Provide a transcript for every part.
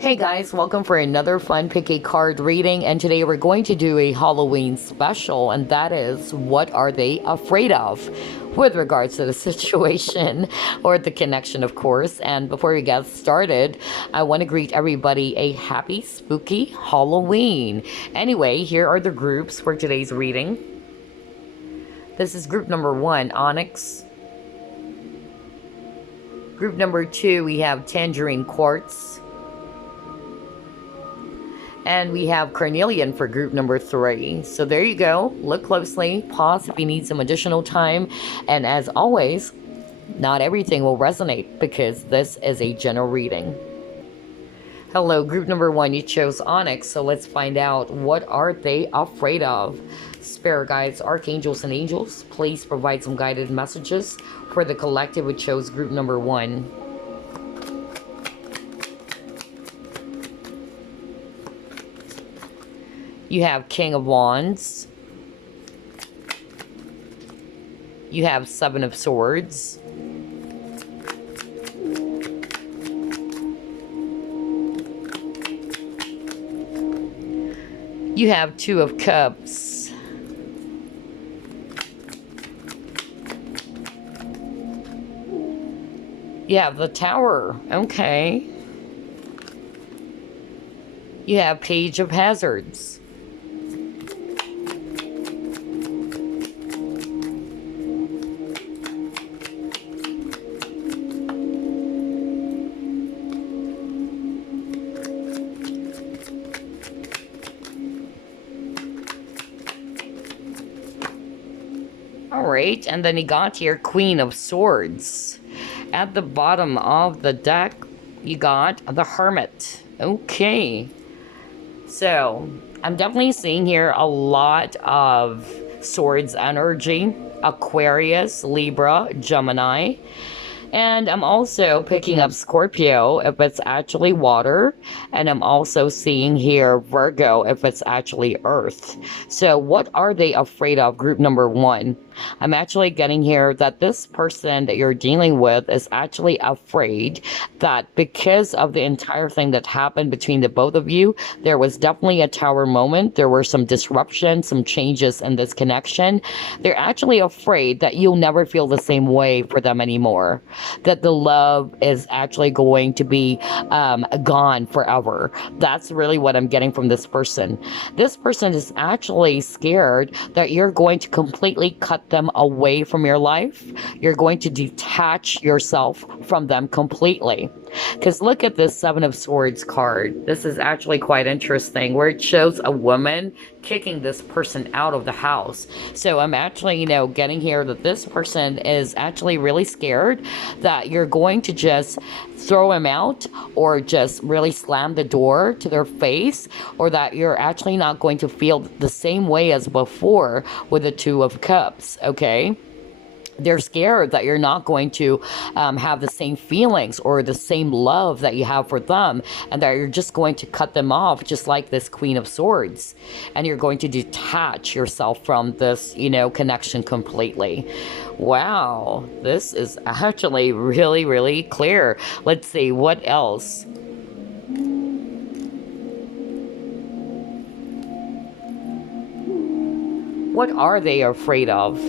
Hey guys, welcome for another fun pick a card reading, and today we're going to do a Halloween special, and that is, what are they afraid of? With regards to the situation or the connection, of course. And before we get started, I want to greet everybody a happy spooky Halloween. Anyway, here are the groups for today's reading. This is group number 1, Onyx. Group number 2, we have Tangerine, Quartz. And we have Carnelian for group number 3. So there you go. Look closely. Pause if you need some additional time. And as always, not everything will resonate because this is a general reading. Hello, group number 1. You chose Onyx. So let's find out, what are they afraid of? Spirit guides, archangels, and angels, please provide some guided messages for the collective who chose group number 1. You have King of Wands. You have Seven of Swords. You have Two of Cups. You have the Tower. Okay. You have Page of Hazards. Alright, and then you got here Queen of Swords. At the bottom of the deck, you got the Hermit. Okay. So, I'm definitely seeing here a lot of Swords energy. Aquarius, Libra, Gemini. And I'm also picking up Scorpio if it's actually water. And I'm also seeing here Virgo if it's actually earth. So what are they afraid of? Group number 1. I'm actually getting here that this person that you're dealing with is actually afraid that because of the entire thing that happened between the both of you, there was definitely a tower moment. There were some disruptions, some changes in this connection. They're actually afraid that you'll never feel the same way for them anymore. That the love is actually going to be gone forever. That's really what I'm getting from this person. This person is actually scared that you're going to completely cut them away from your life. You're going to detach yourself from them completely. Because look at this Seven of Swords card. This is actually quite interesting, where it shows a woman kicking this person out of the house. So I'm actually, getting here that this person is actually really scared that you're going to just throw him out or just really slam the door to their face, or that you're actually not going to feel the same way as before with the Two of Cups, okay? They're scared that you're not going to have the same feelings or the same love that you have for them, and that you're just going to cut them off, just like this Queen of Swords, and you're going to detach yourself from this, connection completely. Wow, this is actually really, really clear. Let's see, what else? What are they afraid of?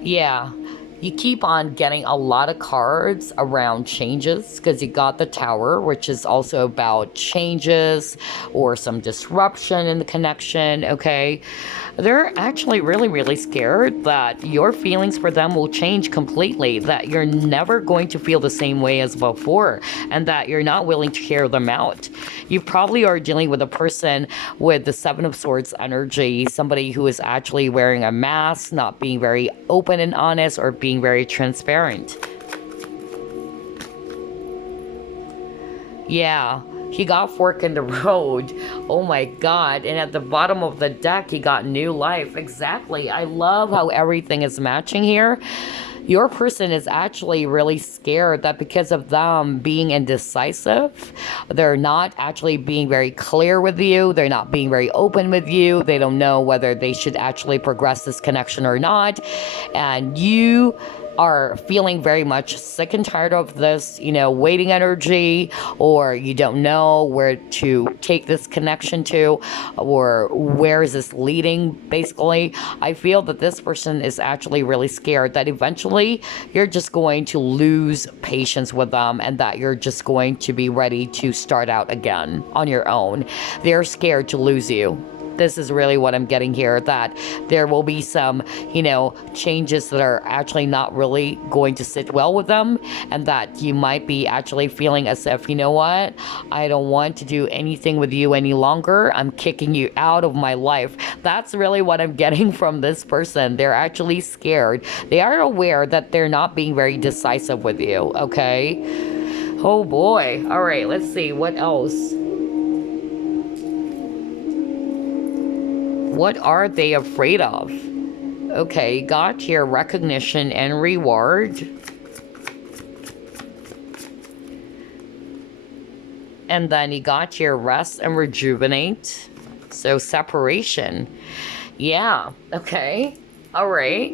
Yeah, you keep on getting a lot of cards around changes, because you got the Tower, which is also about changes or some disruption in the connection, okay? They're actually really, really scared that your feelings for them will change completely, that you're never going to feel the same way as before, and that you're not willing to hear them out. You probably are dealing with a person with the Seven of Swords energy, somebody who is actually wearing a mask, not being very open and honest, or being very transparent. Yeah. He got fork in the road. Oh my god. And at the bottom of the deck, he got new life. Exactly. I love how everything is matching here. Your person is actually really scared that because of them being indecisive, they're not actually being very clear with you. They're not being very open with you. They don't know whether they should actually progress this connection or not. And you are feeling very much sick and tired of this, you know, waiting energy, or you don't know where to take this connection to, or where is this leading, basically. I feel that this person is actually really scared that eventually you're just going to lose patience with them, and that you're just going to be ready to start out again on your own. They're scared to lose you. This is really what I'm getting here, that there will be some, you know, changes that are actually not really going to sit well with them, and that you might be actually feeling as if, you know what, I don't want to do anything with you any longer. I'm kicking you out of my life. That's really what I'm getting from this person. They're actually scared. They are aware that they're not being very decisive with you, okay? Oh boy. All right, let's see. What else? What are they afraid of? Okay, got your recognition and reward. And then you got your rest and rejuvenate. So separation. Yeah, okay. All right.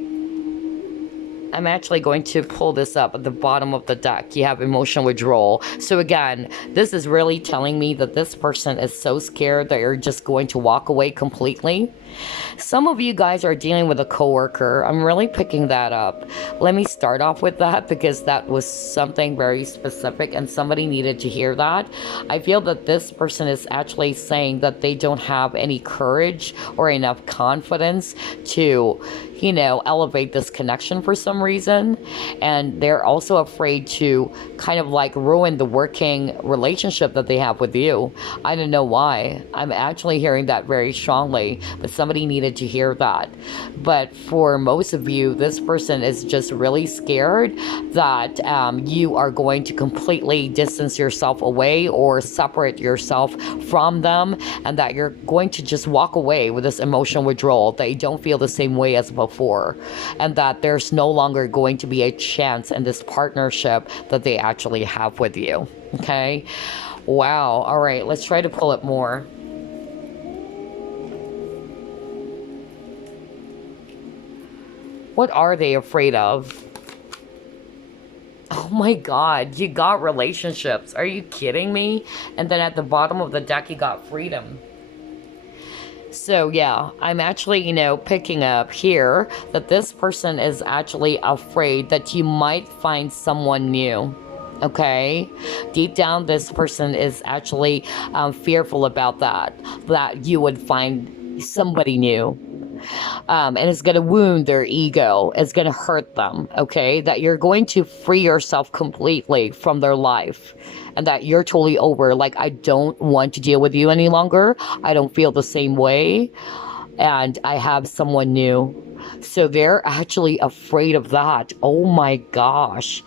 I'm actually going to pull this up at the bottom of the deck. You have emotional withdrawal. So again, this is really telling me that this person is so scared that you're just going to walk away completely. Some of you guys are dealing with a coworker. I'm really picking that up. Let me start off with that because that was something very specific and somebody needed to hear that. I feel that this person is actually saying that they don't have any courage or enough confidence to, you know, elevate this connection for some reason. And they're also afraid to kind of like ruin the working relationship that they have with you. I don't know why. I'm actually hearing that very strongly, but somebody needed to hear that. But for most of you, this person is just really scared that you are going to completely distance yourself away or separate yourself from them, and that you're going to just walk away with this emotional withdrawal, that you don't feel the same way as before, and that there's no longer going to be a chance in this partnership that they actually have with you. Okay? Wow. All right, let's try to pull it more. What are they afraid of? Oh my god, you got relationships. Are you kidding me? And then at the bottom of the deck, you got freedom. So yeah, I'm actually, you know, picking up here that this person is actually afraid that you might find someone new. Okay, deep down, this person is actually fearful about that you would find somebody new. And it's going to wound their ego. It's going to hurt them, okay? That you're going to free yourself completely from their life, and that you're totally over. Like, I don't want to deal with you any longer. I don't feel the same way, and I have someone new. So they're actually afraid of that. Oh my gosh.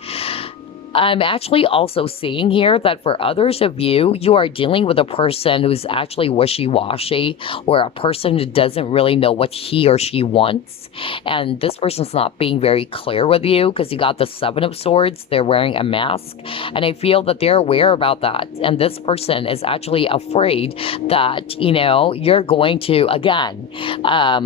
I'm actually also seeing here that for others of you, you are dealing with a person who's actually wishy-washy, or a person who doesn't really know what he or she wants. And this person's not being very clear with you because you got the Seven of Swords. They're wearing a mask. And I feel that they're aware about that. And this person is actually afraid that, you know, you're going to, again,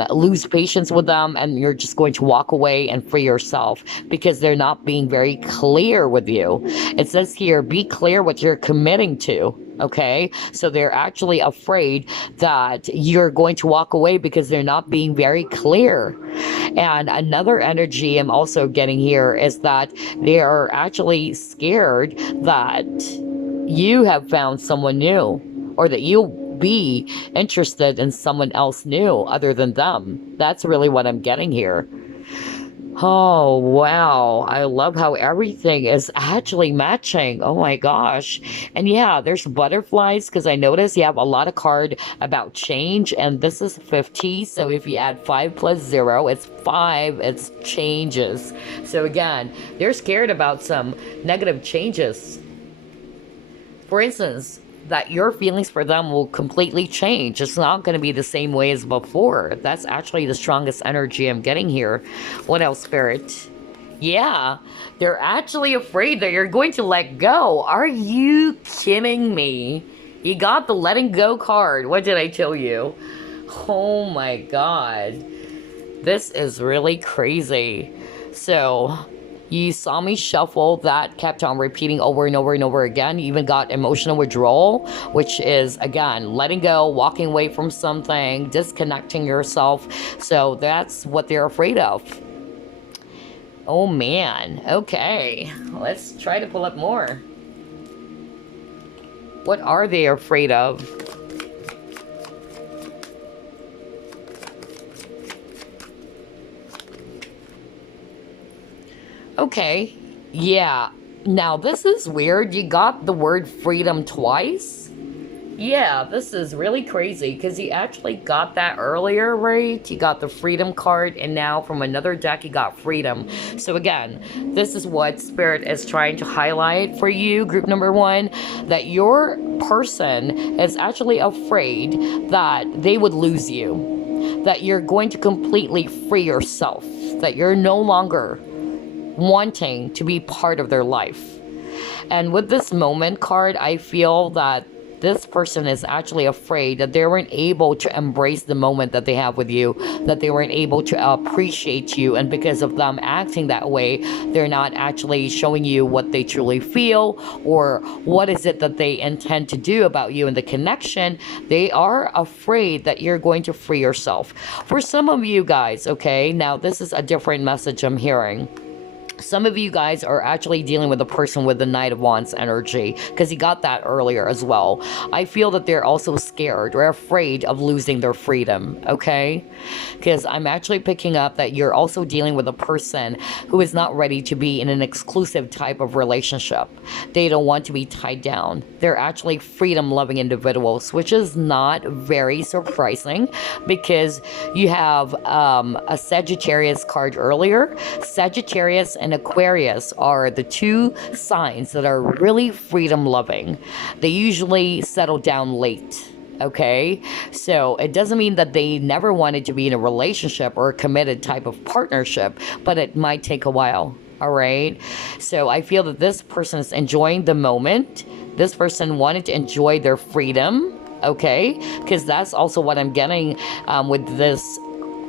lose patience with them, and you're just going to walk away and free yourself because they're not being very clear with you. It says here, be clear what you're committing to. Okay, so they're actually afraid that you're going to walk away because they're not being very clear. And another energy I'm also getting here is that they are actually scared that you have found someone new, or that you'll be interested in someone else new other than them. That's really what I'm getting here. Oh, wow. I love how everything is actually matching. Oh my gosh. And yeah, there's butterflies because I noticed you have a lot of card about change, and this is 50. So if you add 5 plus 0, it's 5. It's changes. So again, they're scared about some negative changes. For instance, that your feelings for them will completely change. It's not going to be the same way as before. That's actually the strongest energy I'm getting here. What else, Spirit? Yeah, they're actually afraid that you're going to let go. Are you kidding me? You got the letting go card. What did I tell you? Oh my god. This is really crazy. So, You saw me shuffle that kept on repeating over and over and over again. You even got emotional withdrawal, which is, again, letting go, walking away from something, disconnecting yourself. So that's what they're afraid of. Oh man, okay. Let's try to pull up more. What are they afraid of? Okay, yeah. Now this is weird. You got the word freedom twice. Yeah, this is really crazy because you actually got that earlier, right? You got the freedom card, and now from another deck you got freedom. So again, this is what Spirit is trying to highlight for you, group number 1, that your person is actually afraid that they would lose you, that you're going to completely free yourself, that you're no longer wanting to be part of their life. And with this moment card, I feel that this person is actually afraid that they weren't able to embrace the moment that they have with you, that they weren't able to appreciate you, and because of them acting that way, they're not actually showing you what they truly feel or what is it that they intend to do about you and the connection. They are afraid that you're going to free yourself. For some of you guys, okay, now this is a different message I'm hearing. Some of you guys are actually dealing with a person with the Knight of Wands energy, because you got that earlier as well. I feel that they're also scared or afraid of losing their freedom, okay? Because I'm actually picking up that you're also dealing with a person who is not ready to be in an exclusive type of relationship. They don't want to be tied down. They're actually freedom-loving individuals, which is not very surprising because you have a Sagittarius card earlier. Sagittarius and Aquarius are the two signs that are really freedom loving. They usually settle down late. Okay, so it doesn't mean that they never wanted to be in a relationship or a committed type of partnership, but it might take a while. All right, so I feel that this person is enjoying the moment. This person wanted to enjoy their freedom. Okay, because that's also what I'm getting with this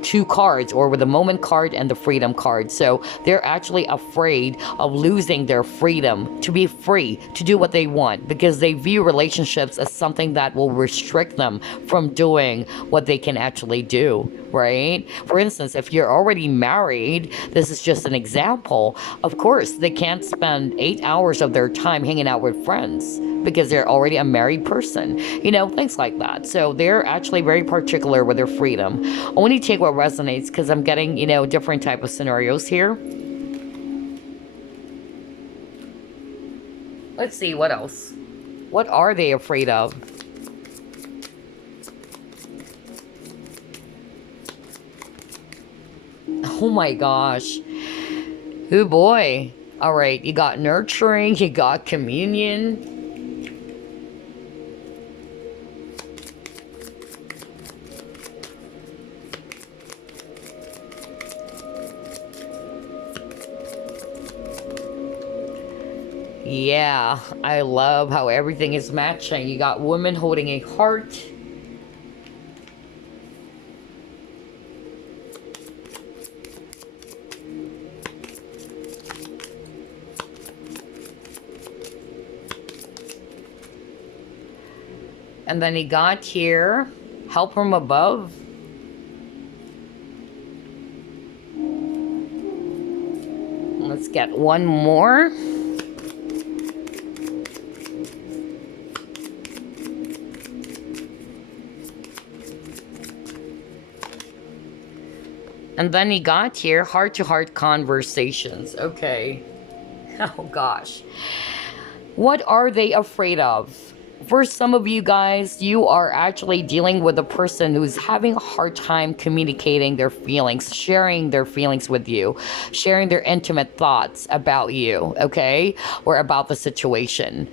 two cards, or with the moment card and the freedom card. So they're actually afraid of losing their freedom to be free to do what they want, because they view relationships as something that will restrict them from doing what they can actually do, right? For instance, if you're already married, this is just an example, of course they can't spend 8 hours of their time hanging out with friends because they're already a married person, you know, things like that. So they're actually very particular with their freedom. I want to take what resonates because I'm getting, you know, different type of scenarios here. Let's see, what else? What are they afraid of? Oh my gosh. Oh boy. All right, you got nurturing, you got communion. Yeah, I love how everything is matching. You got woman holding a heart. And then he got here, help from above. Let's get one more. And then he got here, heart-to-heart conversations. Okay. Oh, gosh. What are they afraid of? For some of you guys, you are actually dealing with a person who's having a hard time communicating their feelings, sharing their feelings with you, sharing their intimate thoughts about you, okay? Or about the situation.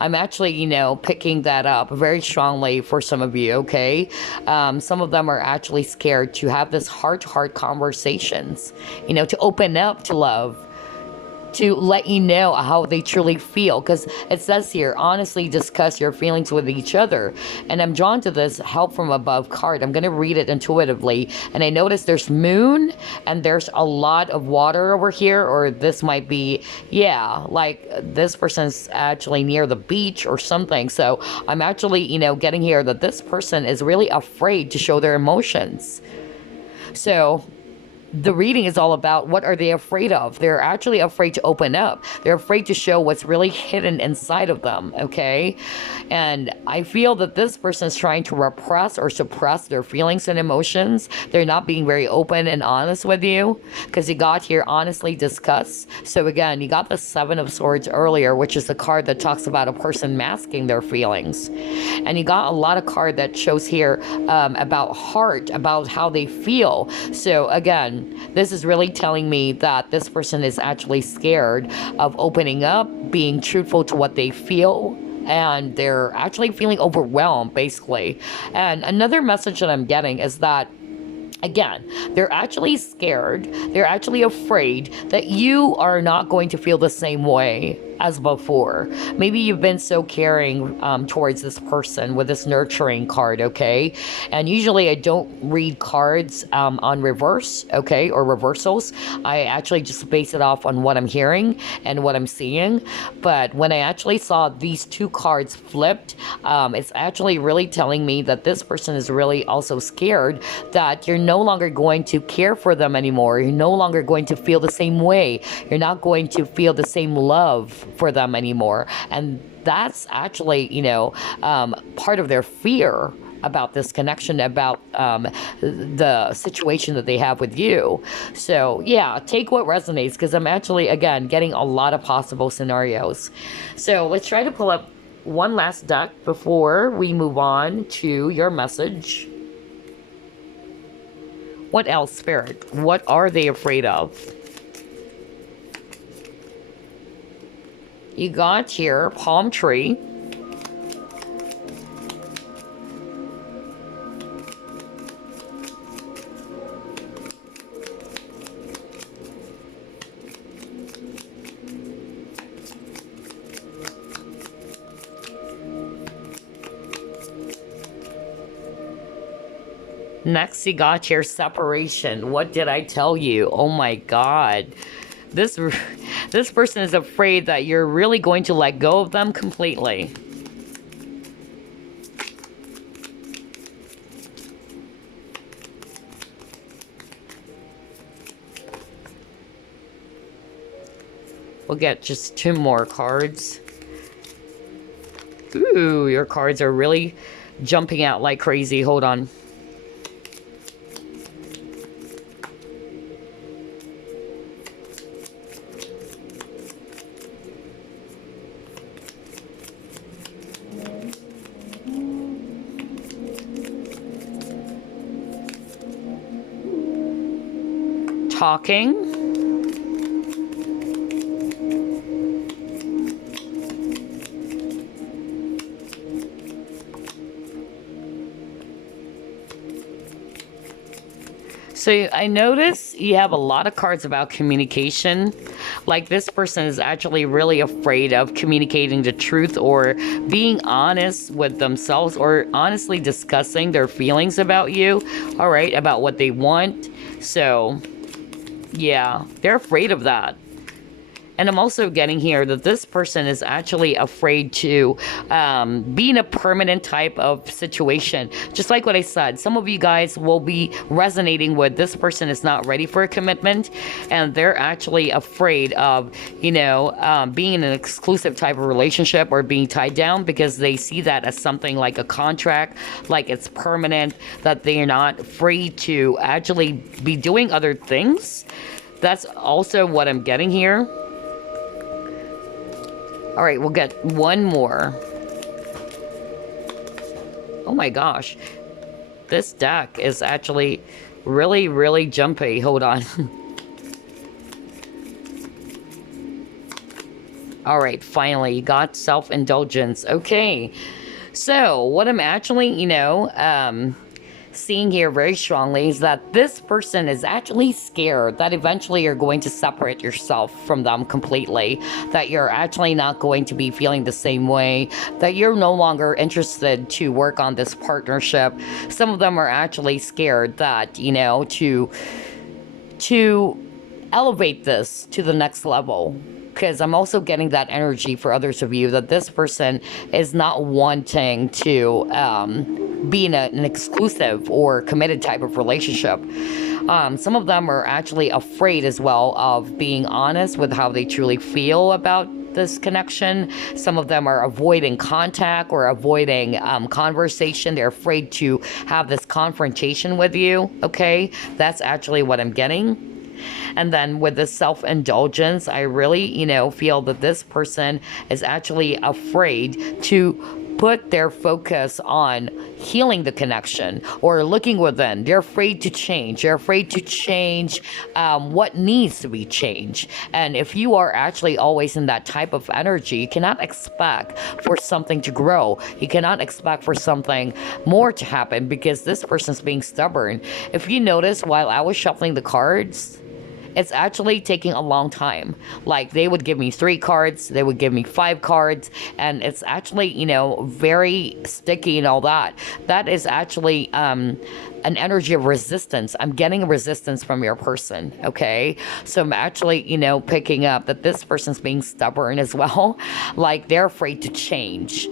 I'm actually, you know, picking that up very strongly for some of you, okay? Some of them are actually scared to have this heart-to-heart conversations, you know, to open up to love. to let you know how they truly feel, because it says here, honestly discuss your feelings with each other. And I'm drawn to this help from above card. I'm going to read it intuitively, and I notice there's moon and there's a lot of water over here, or this might be, yeah, like this person's actually near the beach or something. So I'm actually, you know, getting here that this person is really afraid to show their emotions. So the reading is all about, what are they afraid of? They're actually afraid to open up. They're afraid to show what's really hidden inside of them, okay? And I feel that this person is trying to repress or suppress their feelings and emotions. They're not being very open and honest with you, because you got here, honestly discuss. So again, you got the Seven of Swords earlier, which is the card that talks about a person masking their feelings. And you got a lot of card that shows here about heart, about how they feel. So again, this is really telling me that this person is actually scared of opening up, being truthful to what they feel, and they're actually feeling overwhelmed, basically. And another message that I'm getting is that, again, they're actually scared, they're actually afraid that you are not going to feel the same way as before. Maybe you've been so caring towards this person with this nurturing card, okay? And usually I don't read cards on reverse, okay, or reversals. I actually just base it off on what I'm hearing and what I'm seeing. But when I actually saw these two cards flipped, it's actually really telling me that this person is really also scared that you're no longer going to care for them anymore. You're no longer going to feel the same way. You're not going to feel the same love for them anymore. And that's actually, you know, part of their fear about this connection, about the situation that they have with you. So yeah, take what resonates, because I'm actually, again, getting a lot of possible scenarios. So let's try to pull up one last deck before we move on to your message. What else, Spirit? What are they afraid of? You got here, palm tree. Next, you got your separation. What did I tell you? Oh my God. This person is afraid that you're really going to let go of them completely. We'll get just two more cards. Ooh, your cards are really jumping out like crazy. Hold on. Talking. So I notice you have a lot of cards about communication. Like this person is actually really afraid of communicating the truth or being honest with themselves, or honestly discussing their feelings about you, all right, about what they want. So yeah, they're afraid of that. And I'm also getting here that this person is actually afraid to be in a permanent type of situation. Just like what I said, some of you guys will be resonating with this person is not ready for a commitment, and they're actually afraid of, you know, being in an exclusive type of relationship or being tied down, because they see that as something like a contract, like it's permanent, that they are not free to actually be doing other things. That's also what I'm getting here. All right, we'll get one more. Oh my gosh. This deck is actually really, really jumpy. Hold on. All right, finally, you got self-indulgence. Okay. So, what I'm actually, you know, seeing here very strongly is that this person is actually scared that eventually you're going to separate yourself from them completely, that you're actually not going to be feeling the same way, that you're no longer interested to work on this partnership. Some of them are actually scared that, to elevate this to the next level. Because I'm also getting that energy for others of you that this person is not wanting to be in an exclusive or committed type of relationship. Some of them are actually afraid as well of being honest with how they truly feel about this connection. Some of them are avoiding contact or avoiding conversation. They're afraid to have this confrontation with you. Okay, that's actually what I'm getting. And then with the self-indulgence, I really, feel that this person is actually afraid to put their focus on healing the connection or looking within. They're afraid to change. They're afraid to change what needs to be changed. And if you are actually always in that type of energy, you cannot expect for something to grow. You cannot expect for something more to happen because this person's being stubborn. If you notice while I was shuffling the cards, it's actually taking a long time. Like, they would give me 3 cards, they would give me 5 cards, and it's actually, very sticky and all that. That is actually an energy of resistance. I'm getting a resistance from your person, okay? So I'm actually, picking up that this person's being stubborn as well. Like, they're afraid to change.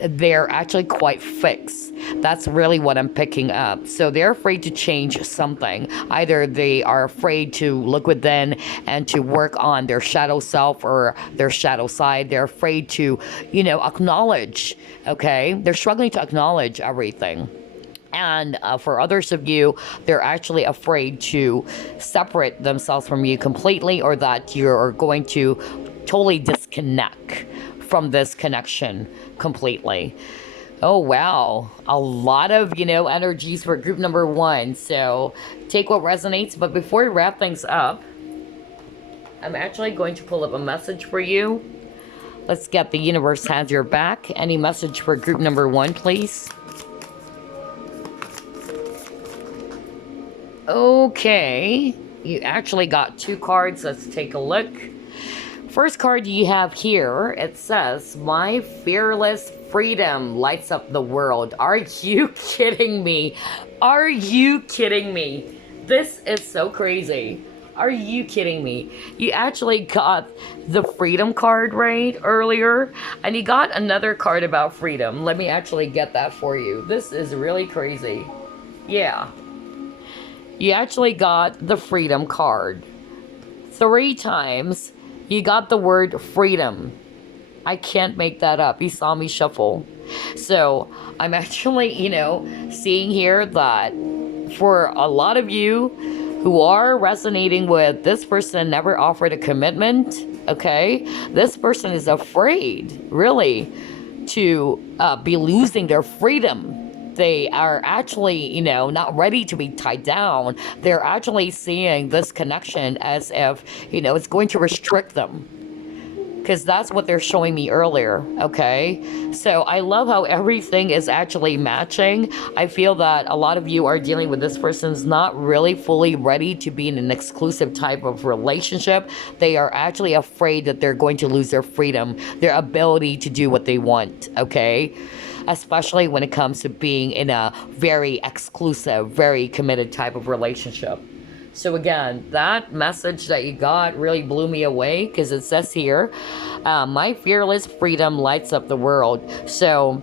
They're actually quite fixed. That's really what I'm picking up. So they're afraid to change something. Either they are afraid to look within and to work on their shadow self or their shadow side. They're afraid to, acknowledge, okay? They're struggling to acknowledge everything. And for others of you, they're actually afraid to separate themselves from you completely, or that you're going to totally disconnect from this connection completely. Oh, wow. A lot of, energies for group number 1. So take what resonates. But before we wrap things up, I'm actually going to pull up a message for you. Let's get the universe has your back. Any message for group number 1, please? Okay. You actually got 2 cards. Let's take a look. First card you have here, it says, "My fearless freedom lights up the world." Are you kidding me? Are you kidding me? This is so crazy. Are you kidding me? You actually got the freedom card right earlier, and you got another card about freedom. Let me actually get that for you. This is really crazy. Yeah. You actually got the freedom card. 3 times. You got the word freedom. I can't make that up. You saw me shuffle. So I'm actually, seeing here that for a lot of you who are resonating with this person never offered a commitment, okay? This person is afraid, really, to be losing their freedom. They are actually, not ready to be tied down. They're actually seeing this connection as if, it's going to restrict them. Because that's what they're showing me earlier, okay? So I love how everything is actually matching. I feel that a lot of you are dealing with this person's not really fully ready to be in an exclusive type of relationship. They are actually afraid that they're going to lose their freedom, their ability to do what they want, okay? Especially when it comes to being in a very exclusive, very committed type of relationship. So again, that message that you got really blew me away, because it says here, "My fearless freedom lights up the world." So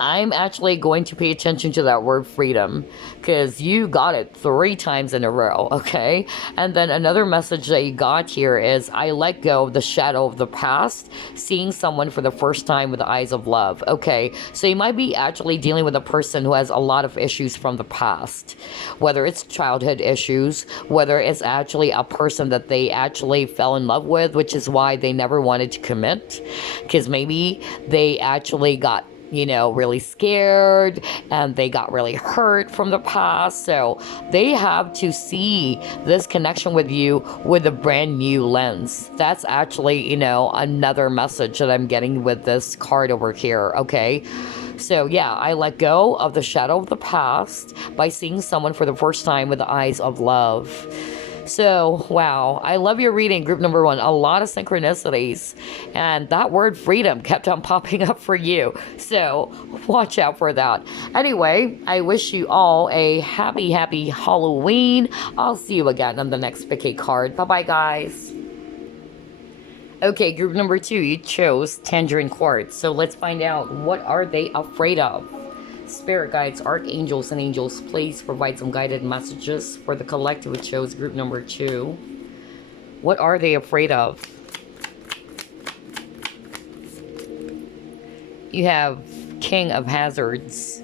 I'm actually going to pay attention to that word freedom, because you got it 3 times in a row, okay? And then another message that you got here is, "I let go of the shadow of the past, seeing someone for the first time with the eyes of love." Okay, so you might be actually dealing with a person who has a lot of issues from the past, whether it's childhood issues, whether it's actually a person that they actually fell in love with, which is why they never wanted to commit, because maybe they actually got you know, really scared and they got really hurt from the past. So they have to see this connection with you with a brand new lens. That's actually, you know, another message that I'm getting with this card over here, okay? So yeah, I let go of the shadow of the past by seeing someone for the first time with the eyes of love. So, wow, I love your reading, group number 1. A lot of synchronicities. And that word freedom kept on popping up for you. So, watch out for that. Anyway, I wish you all a happy, happy Halloween. I'll see you again on the next picky card. Bye-bye, guys. Okay, group number 2, you chose Tangerine Quartz. So, let's find out, what are they afraid of? Spirit guides, archangels, and angels, please provide some guided messages for the collective who chose group number 2. What are they afraid of? You have King of Hazards.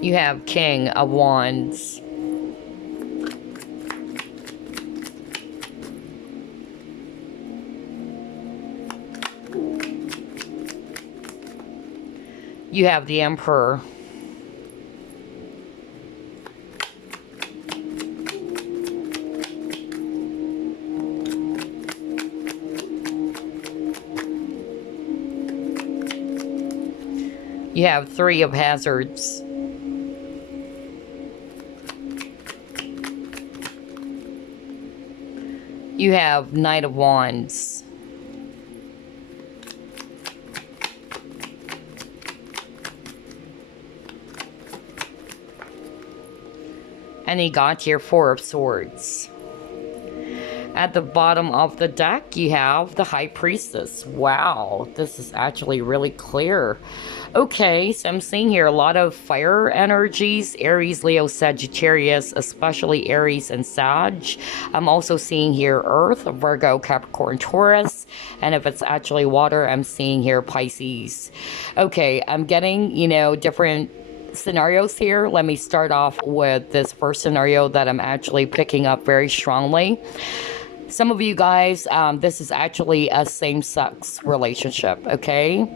You have King of Wands. You have the Emperor. You have 3 of Hazards. You have Knight of Wands. And you got your 4 of Swords. At the bottom of the deck, you have the High Priestess. Wow, this is actually really clear. Okay, so I'm seeing here a lot of fire energies, Aries, Leo, Sagittarius, especially Aries and Sag. I'm also seeing here Earth, Virgo, Capricorn, Taurus, and if it's actually water, I'm seeing here Pisces. Okay, I'm getting, you know, different scenarios here. Let me start off with this first scenario that I'm actually picking up very strongly. Some of you guys, this is actually a same-sex relationship, okay?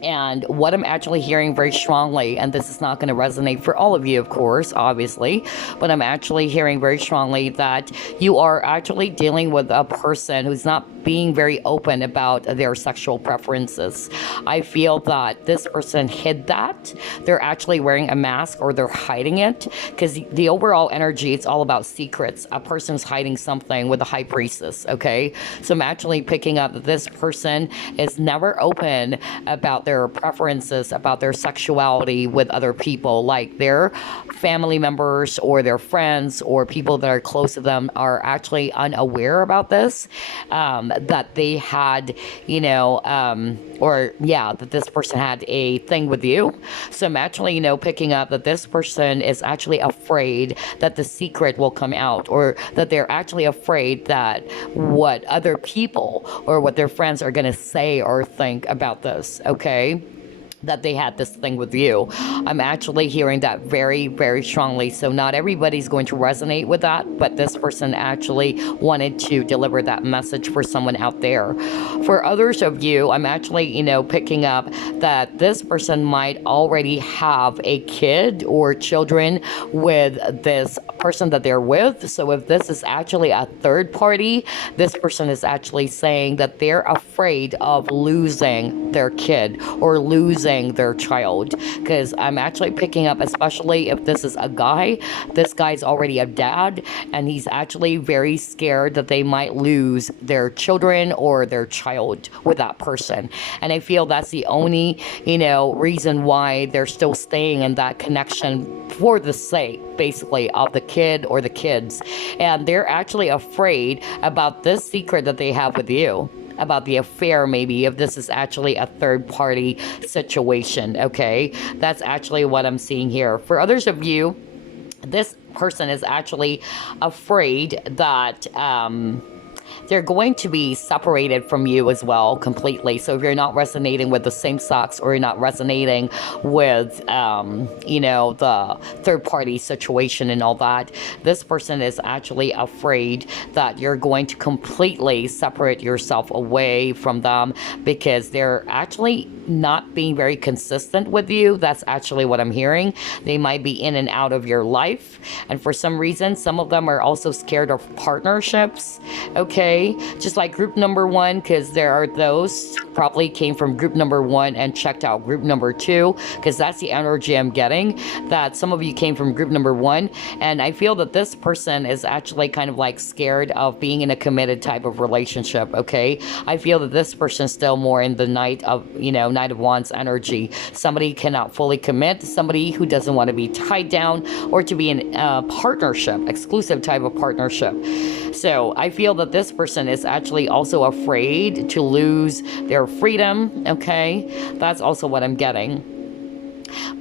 And what I'm actually hearing very strongly, and this is not going to resonate for all of you, of course, obviously, but I'm actually hearing very strongly that you are actually dealing with a person who's not being very open about their sexual preferences. I feel that this person hid that. They're actually wearing a mask or they're hiding it, because the overall energy, it's all about secrets. A person's hiding something with a High Priestess, okay? So I'm actually picking up that this person is never open about their preferences, about their sexuality with other people, like their family members or their friends or people that are close to them are actually unaware about this, that they had, you know, that this person had a thing with you. So I'm actually, you know, picking up that this person is actually afraid that the secret will come out, or that they're actually afraid that what other people or what their friends are going to say or think about this, okay? That they had this thing with you. I'm actually hearing that very, very strongly. So not everybody's going to resonate with that, but this person actually wanted to deliver that message for someone out there. For others of you, I'm actually, you know, picking up that this person might already have a kid or children with this person that they're with. So if this is actually a third party, this person is actually saying that they're afraid of losing their kid or losing their child, because I'm actually picking up, especially if this is a guy, this guy's already a dad and he's actually very scared that they might lose their children or their child with that person. And I feel that's the only, you know, reason why they're still staying in that connection, for the sake basically of the kid or the kids. And they're actually afraid about this secret that they have with you, about the affair, maybe, if this is actually a third party situation, okay? That's actually what I'm seeing here. For others of you, this person is actually afraid that they're going to be separated from you as well completely. So if you're not resonating with the same sex, or you're not resonating with you know, the third party situation and all that, this person is actually afraid that you're going to completely separate yourself away from them, because they're actually not being very consistent with you. That's actually what I'm hearing. They might be in and out of your life, and for some reason some of them are also scared of partnerships. Okay, just like group number one, because there are those probably came from group number one and checked out group number two, because that's the energy I'm getting, that some of you came from group number one. And I feel that this person is actually kind of like scared of being in a committed type of relationship. Okay, I feel that this person is still more in the Knight of, you know, Knight of Wands energy. Somebody cannot fully commit, somebody who doesn't want to be tied down or to be in a partnership, exclusive type of partnership. So I feel that this person is actually also afraid to lose their freedom. Okay, that's also what I'm getting.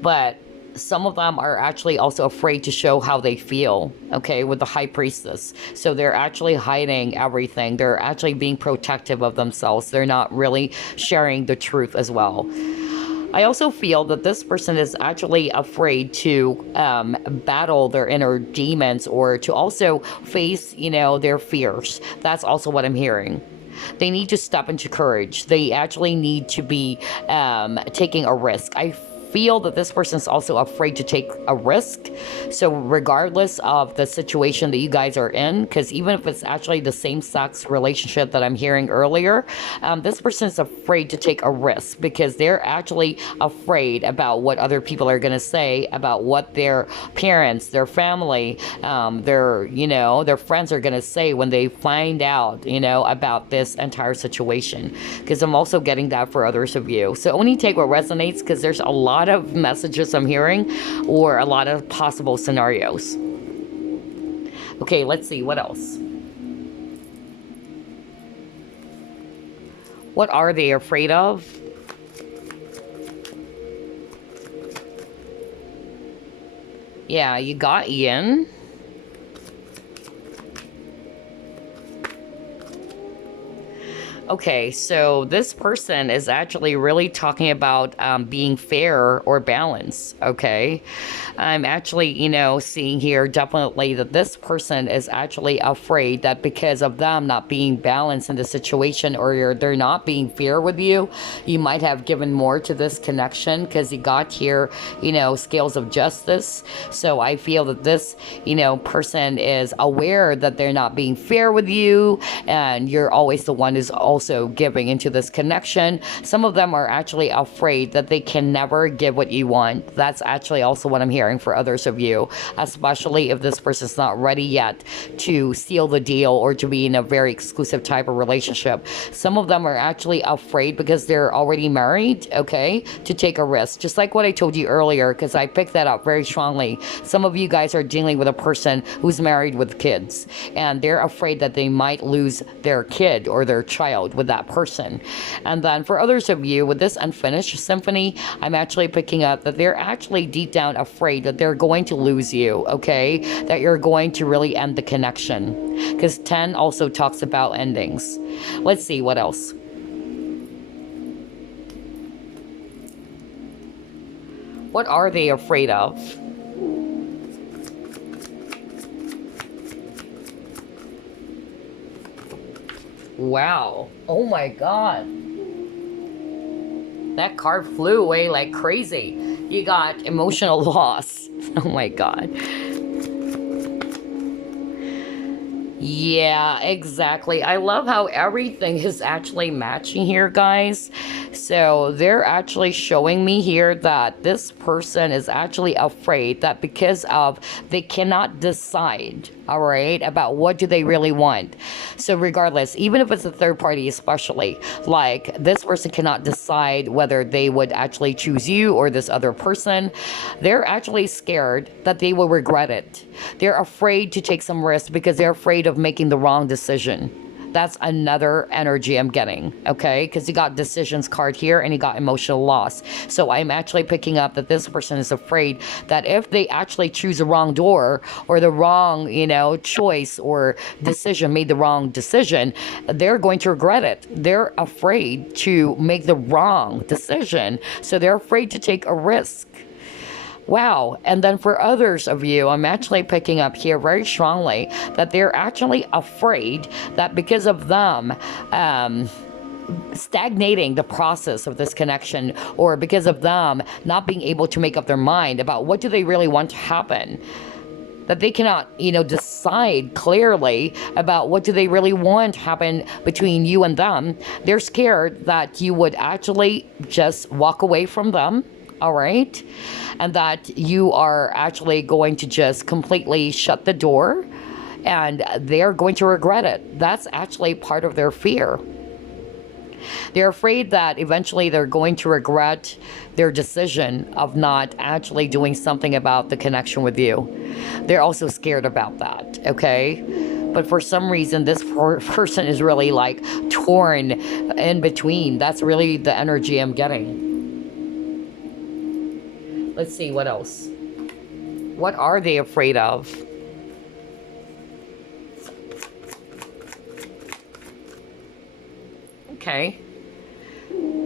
But some of them are actually also afraid to show how they feel, okay, with the High Priestess. So they're actually hiding everything. They're actually being protective of themselves. They're not really sharing the truth as well. I also feel that this person is actually afraid to battle their inner demons, or to also face, you know, their fears. That's also what I'm hearing. They need to step into courage. They actually need to be taking a risk. I feel that this person is also afraid to take a risk. So regardless of the situation that you guys are in, because even if it's actually the same sex relationship that I'm hearing earlier, this person is afraid to take a risk, because they're actually afraid about what other people are going to say, about what their parents, their family, their, you know, their friends are going to say when they find out, you know, about this entire situation. Because I'm also getting that for others of you. So only take what resonates, because there's a lot of messages I'm hearing, or a lot of possible scenarios. Okay, let's see what else. What are they afraid of? Yeah, you got Ian. Okay, so this person is actually really talking about being fair or balanced, okay? I'm actually, you know, seeing here definitely that this person is actually afraid that because of them not being balanced in the situation, or they're not being fair with you, you might have given more to this connection, because you got here, you know, scales of justice. So I feel that this, you know, person is aware that they're not being fair with you, and you're always the one who's also giving into this connection. Some of them are actually afraid that they can never give what you want. That's actually also what I'm hearing for others of you, especially if this person's not ready yet to seal the deal or to be in a very exclusive type of relationship. Some of them are actually afraid because they're already married, okay, to take a risk. Just like what I told you earlier, because I picked that up very strongly. Some of you guys are dealing with a person who's married with kids, and they're afraid that they might lose their kid or their child with that person. And then for others of you with this unfinished symphony, I'm actually picking up that they're actually deep down afraid that they're going to lose you, okay, that you're going to really end the connection, because 10 also talks about endings. Let's see what else. What are they afraid of? Wow. Oh my god. That card flew away like crazy. You got emotional loss. Oh my god. Yeah, exactly. I love how everything is actually matching here, guys. So they're actually showing me here that this person is actually afraid that because of they cannot decide, all right, about what do they really want. So regardless, even if it's a third party, especially, like this person cannot decide whether they would actually choose you or this other person. They're actually scared that they will regret it. They're afraid to take some risk because they're afraid of making the wrong decision. That's another energy I'm getting, okay? Because you got decisions card here and you got emotional loss. So I'm actually picking up that this person is afraid that if they actually choose the wrong door or the wrong, you know, choice or decision, made the wrong decision, they're going to regret it. They're afraid to make the wrong decision. So they're afraid to take a risk. Wow. And then for others of you, I'm actually picking up here very strongly that they're actually afraid that because of them, stagnating the process of this connection, or because of them not being able to make up their mind about what do they really want to happen, that they cannot, you know, decide clearly about what do they really want to happen between you and them. They're scared that you would actually just walk away from them. All right. And that you are actually going to just completely shut the door and they're going to regret it. That's actually part of their fear. They're afraid that eventually they're going to regret their decision of not actually doing something about the connection with you. They're also scared about that, okay? But for some reason, this person is really like torn in between. That's really the energy I'm getting. Let's see, what else? What are they afraid of? Okay.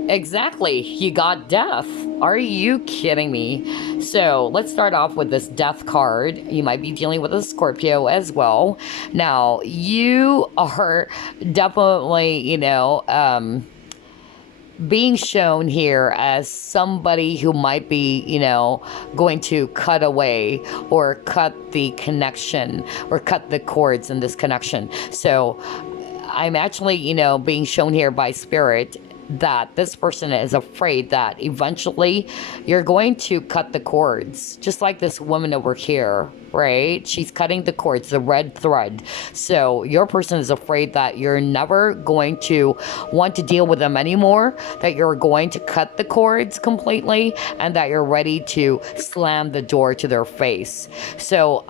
Exactly. You got death. Are you kidding me? So let's start off with this death card. You might be dealing with a Scorpio as well. Now, you are definitely, you know, being shown here as somebody who might be, you know, going to cut away or cut the connection or cut the cords in this connection. So I'm actually, you know, being shown here by Spirit that this person is afraid that eventually you're going to cut the cords, just like this woman over here, right? She's cutting the cords, the red thread. So your person is afraid that you're never going to want to deal with them anymore, that you're going to cut the cords completely, and that you're ready to slam the door to their face. So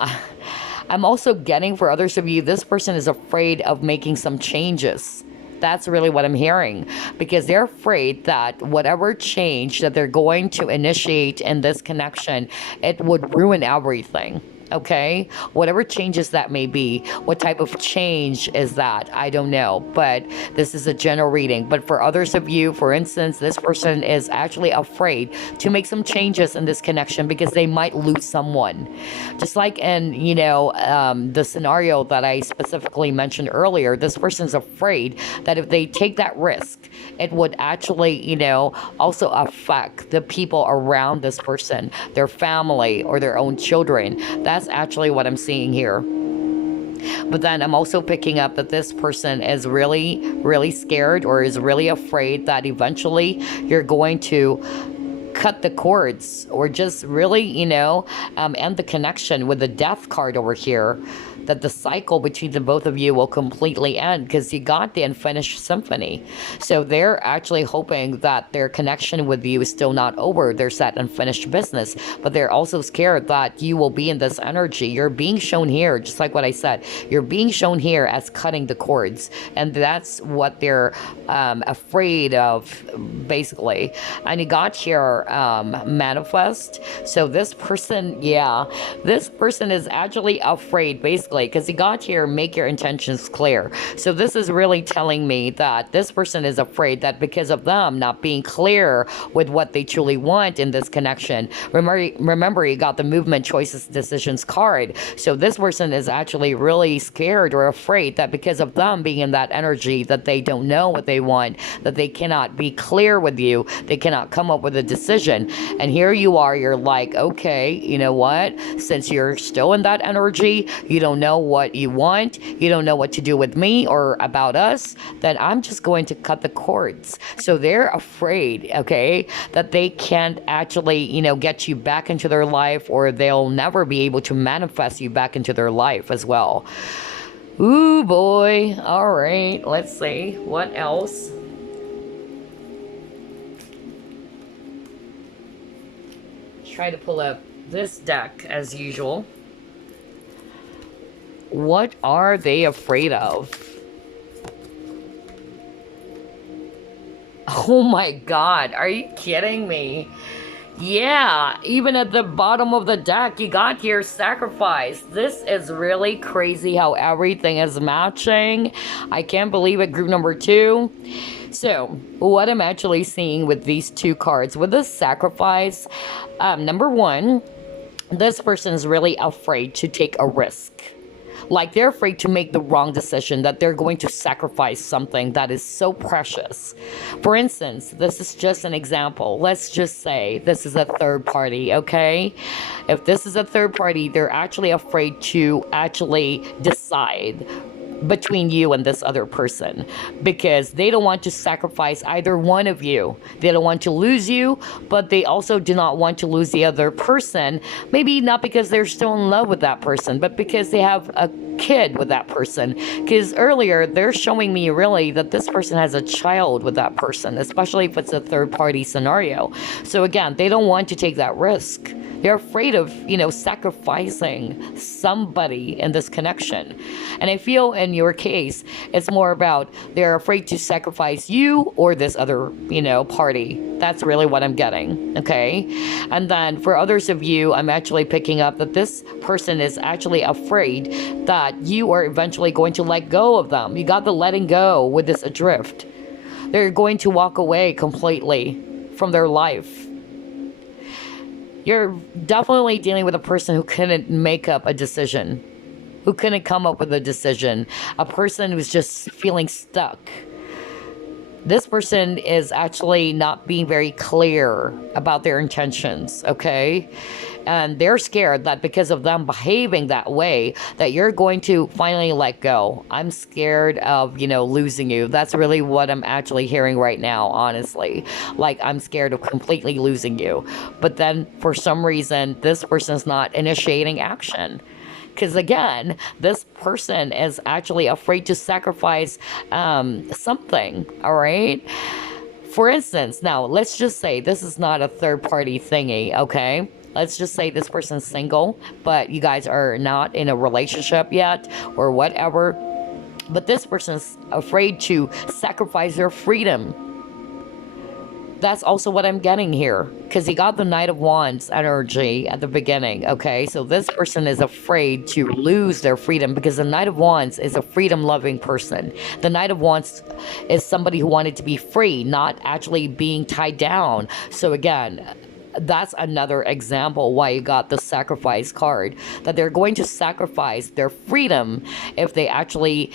I'm also getting, for others of you, this person is afraid of making some changes. That's really what I'm hearing, because they're afraid that whatever change that they're going to initiate in this connection, it would ruin everything. Okay, whatever changes that may be, what type of change is that? I don't know, but this is a general reading. But for others of you, for instance, this person is actually afraid to make some changes in this connection because they might lose someone. Just like in, you know, the scenario that I specifically mentioned earlier, this person's afraid that if they take that risk, it would actually, you know, also affect the people around this person, their family or their own children. That's actually what I'm seeing here. But then I'm also picking up that this person is really, really scared or is really afraid that eventually you're going to cut the cords or just really, you know, end the connection with the death card over here. That the cycle between the both of you will completely end because you got the unfinished symphony. So they're actually hoping that their connection with you is still not over. There's that unfinished business, but they're also scared that you will be in this energy. You're being shown here, just like what I said, you're being shown here as cutting the cords. And that's what they're afraid of, basically. And you got here, manifest. So this person, yeah, this person is actually afraid, basically, because he got here, make your intentions clear. So this is really telling me that this person is afraid that because of them not being clear with what they truly want in this connection. Remember, you got the movement, choices, decisions card. So this person is actually really scared or afraid that because of them being in that energy, that they don't know what they want, that they cannot be clear with you, they cannot come up with a decision. And here you are, you're like, okay, you know what? Since you're still in that energy, you don't know what you want, you don't know what to do with me or about us, then I'm just going to cut the cords. So they're afraid, okay, that they can't actually, you know, get you back into their life, or they'll never be able to manifest you back into their life as well. Ooh, boy. All right, let's see. What else? Try to pull up this deck as usual. What are they afraid of? Oh my god, are you kidding me? Yeah, even at the bottom of the deck, you got your sacrifice. This is really crazy how everything is matching. I can't believe it, group number 2. So, what I'm actually seeing with these 2 cards, with the sacrifice, number 1, this person is really afraid to take a risk. Like they're afraid to make the wrong decision, that they're going to sacrifice something that is so precious. For instance, this is just an example. Let's just say this is a third party, okay? If this is a third party, they're actually afraid to actually decide between you and this other person, because they don't want to sacrifice either one of you. They don't want to lose you, but they also do not want to lose the other person. Maybe not because they're still in love with that person, but because they have a kid with that person. Because earlier they're showing me really that this person has a child with that person, especially if it's a third party scenario. So again, they don't want to take that risk. They're afraid of, sacrificing somebody in this connection. And I feel in your case, it's more about they're afraid to sacrifice you or this other, party. That's really what I'm getting, okay? And then for others of you, I'm actually picking up that this person is actually afraid that you are eventually going to let go of them. You got the letting go with this adrift. They're going to walk away completely from their life. You're definitely dealing with a person who couldn't make up a decision, who couldn't come up with a decision, a person who's just feeling stuck. This person is actually not being very clear about their intentions, okay? And they're scared that because of them behaving that way, that you're going to finally let go. I'm scared of, losing you. That's really what I'm actually hearing right now, honestly. Like, I'm scared of completely losing you. But then, for some reason, this person's not initiating action. Because again, this person is actually afraid to sacrifice something, all right? For instance, now, let's just say this is not a third-party thingy, okay? Let's just say this person's single, but you guys are not in a relationship yet or whatever. But this person's afraid to sacrifice their freedom. That's also what I'm getting here, because you got the Knight of Wands energy at the beginning, okay? So this person is afraid to lose their freedom, because the Knight of Wands is a freedom-loving person. The Knight of Wands is somebody who wanted to be free, not actually being tied down. So again, that's another example why you got the sacrifice card, that they're going to sacrifice their freedom if they actually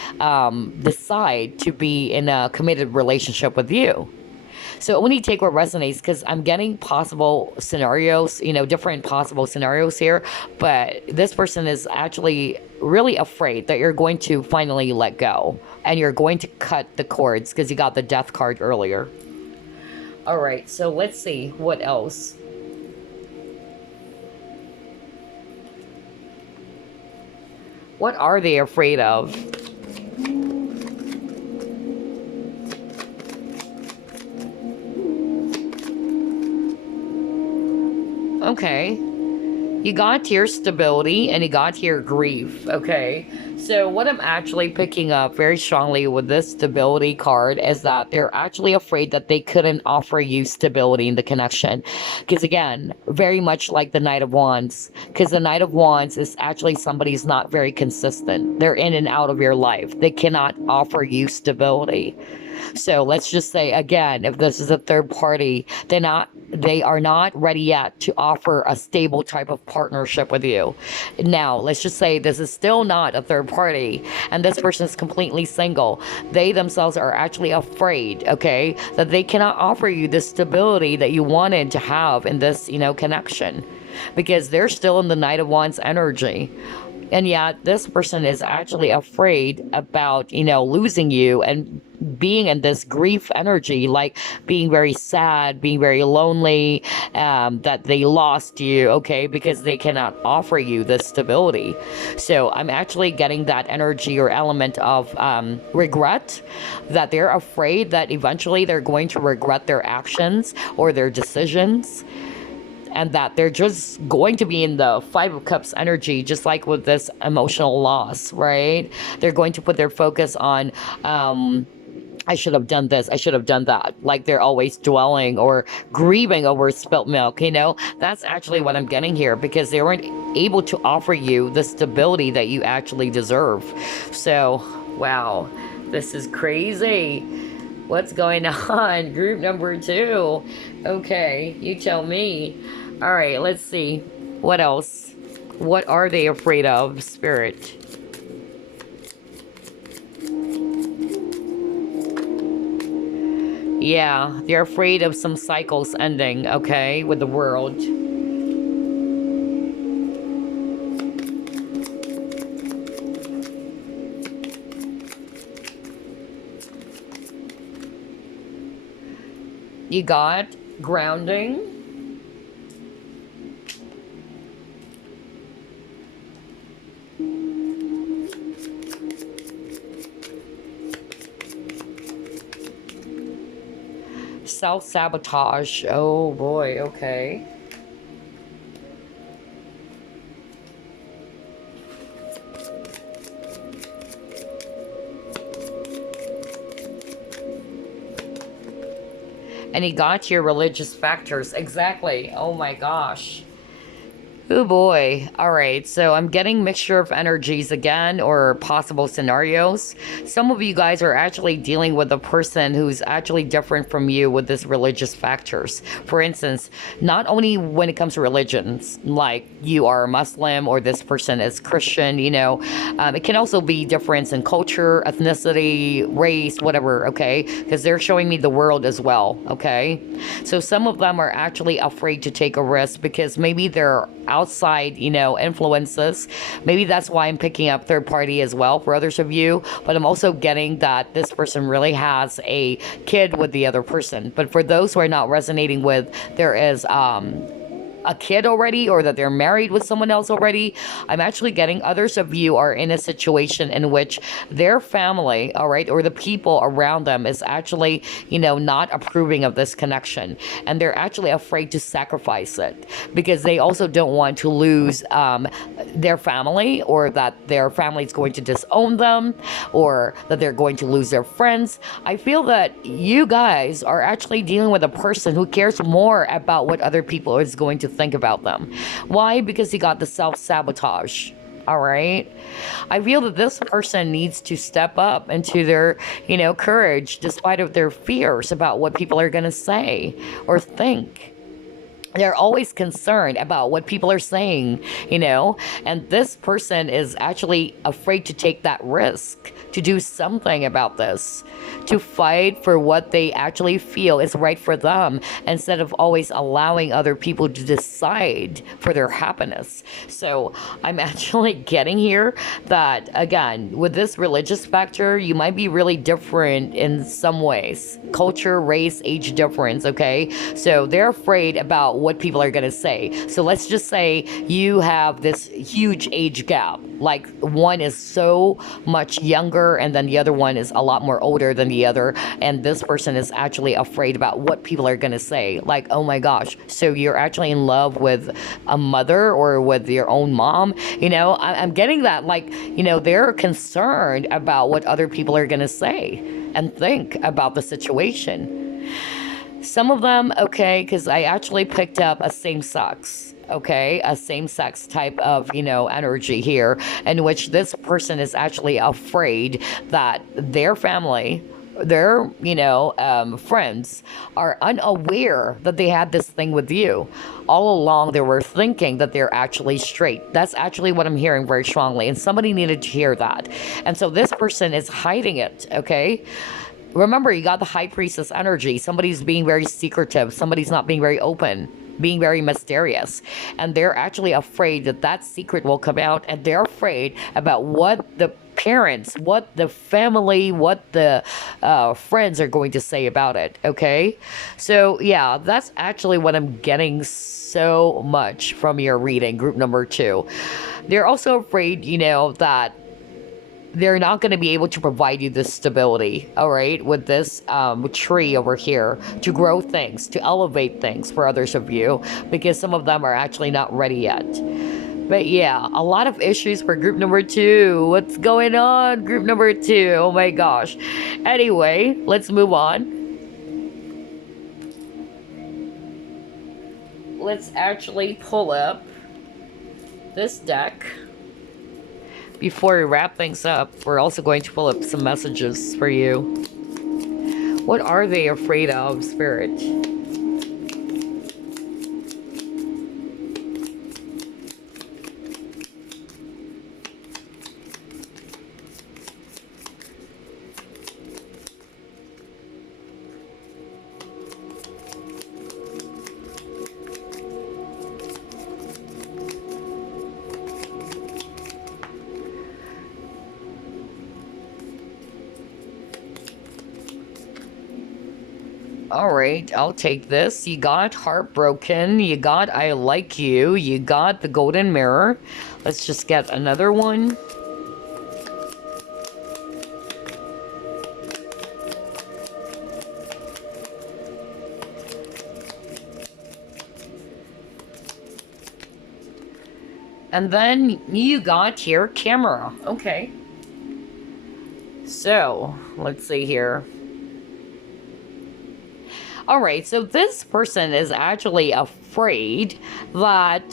decide to be in a committed relationship with you. So only take what resonates, because I'm getting possible scenarios, different possible scenarios here. But this person is actually really afraid that you're going to finally let go and you're going to cut the cords, because you got the death card earlier. All right, so let's see what else. What are they afraid of? Okay, you got your stability and you got your grief, okay? So what I'm actually picking up very strongly with this stability card is that they're actually afraid that they couldn't offer you stability in the connection. Because again, very much like the Knight of Wands, because the Knight of Wands is actually somebody who's not very consistent. They're in and out of your life. They cannot offer you stability. So let's just say, again, if this is a third party, they are not ready yet to offer a stable type of partnership with you. Now, let's just say this is still not a third party and this person is completely single. They themselves are actually afraid, okay, that they cannot offer you the stability that you wanted to have in this, connection, because they're still in the Knight of Wands energy. And yet this person is actually afraid about, losing you and being in this grief energy, like being very sad, being very lonely, that they lost you, okay, because they cannot offer you this stability. So I'm actually getting that energy or element of regret, that they're afraid that eventually they're going to regret their actions or their decisions. And that they're just going to be in the Five of Cups energy, just like with this emotional loss, right? They're going to put their focus on I should have done this, I should have done that. Like they're always dwelling or grieving over spilt milk, you know? That's actually what I'm getting here, because they weren't able to offer you the stability that you actually deserve. So, wow, this is crazy. What's going on? Group number 2. Okay, you tell me. All right, let's see. What else? What are they afraid of, Spirit? Yeah, they're afraid of some cycles ending, okay, with the world. You got grounding. Self-sabotage. Oh boy, okay. And he got your religious factors. Exactly. Oh my gosh. Oh boy. All right. So I'm getting mixture of energies again, or possible scenarios. Some of you guys are actually dealing with a person who's actually different from you with this religious factors. For instance, not only when it comes to religions, like you are a Muslim or this person is Christian, you know, it can also be difference in culture, ethnicity, race, whatever. Okay. Because they're showing me the world as well. Okay. So some of them are actually afraid to take a risk because maybe they're outside, you know, influences. Maybe that's why I'm picking up third party as well for others of you. But I'm also getting that this person really has a kid with the other person. But for those who are not resonating with, there is a kid already, or that they're married with someone else already. I'm actually getting others of you are in a situation in which their family, all right, or the people around them is actually, you know, not approving of this connection, and they're actually afraid to sacrifice it because they also don't want to lose their family, or that their family is going to disown them, or that they're going to lose their friends. I feel that you guys are actually dealing with a person who cares more about what other people is going to think about them. Why? Because you got the self-sabotage. All right. I feel that this person needs to step up into their, you know, courage despite of their fears about what people are going to say or think. They're always concerned about what people are saying, you know, and this person is actually afraid to take that risk, to do something about this, to fight for what they actually feel is right for them, instead of always allowing other people to decide for their happiness. So I'm actually getting here that, again, with this religious factor, you might be really different in some ways. Culture, race, age difference, okay? So they're afraid about what people are going to say. So let's just say you have this huge age gap. Like one is so much younger and then the other one is a lot more older than the other. And this person is actually afraid about what people are going to say. Like, oh my gosh, so you're actually in love with a mother or with your own mom? You know, I'm getting that. Like, you know, they're concerned about what other people are going to say and think about the situation. Some of them, okay, because I actually picked up a same-sex, okay, a same-sex type of, you know, energy here, in which this person is actually afraid that their family, their, you know, friends are unaware that they had this thing with you. All along, they were thinking that they're actually straight. That's actually what I'm hearing very strongly, and somebody needed to hear that. And so this person is hiding it, okay? Remember, you got the high priestess energy. Somebody's being very secretive. Somebody's not being very open, being very mysterious. And they're actually afraid that that secret will come out. And they're afraid about what the parents, what the family, what the friends are going to say about it. Okay? So, yeah, that's actually what I'm getting so much from your reading, group number 2. They're also afraid, you know, that they're not going to be able to provide you this stability, all right, with this tree over here, to grow things, to elevate things for others of you, because some of them are actually not ready yet. But yeah, a lot of issues for group number 2. What's going on, group number 2? Oh my gosh. Anyway, let's move on. Let's actually pull up this deck. Before we wrap things up, we're also going to pull up some messages for you. What are they afraid of, Spirit? Alright, I'll take this. You got Heartbroken, you got I Like You, you got the Golden Mirror. Let's just get another one. And then you got here Camera. Okay. So, let's see here. Alright, so this person is actually afraid that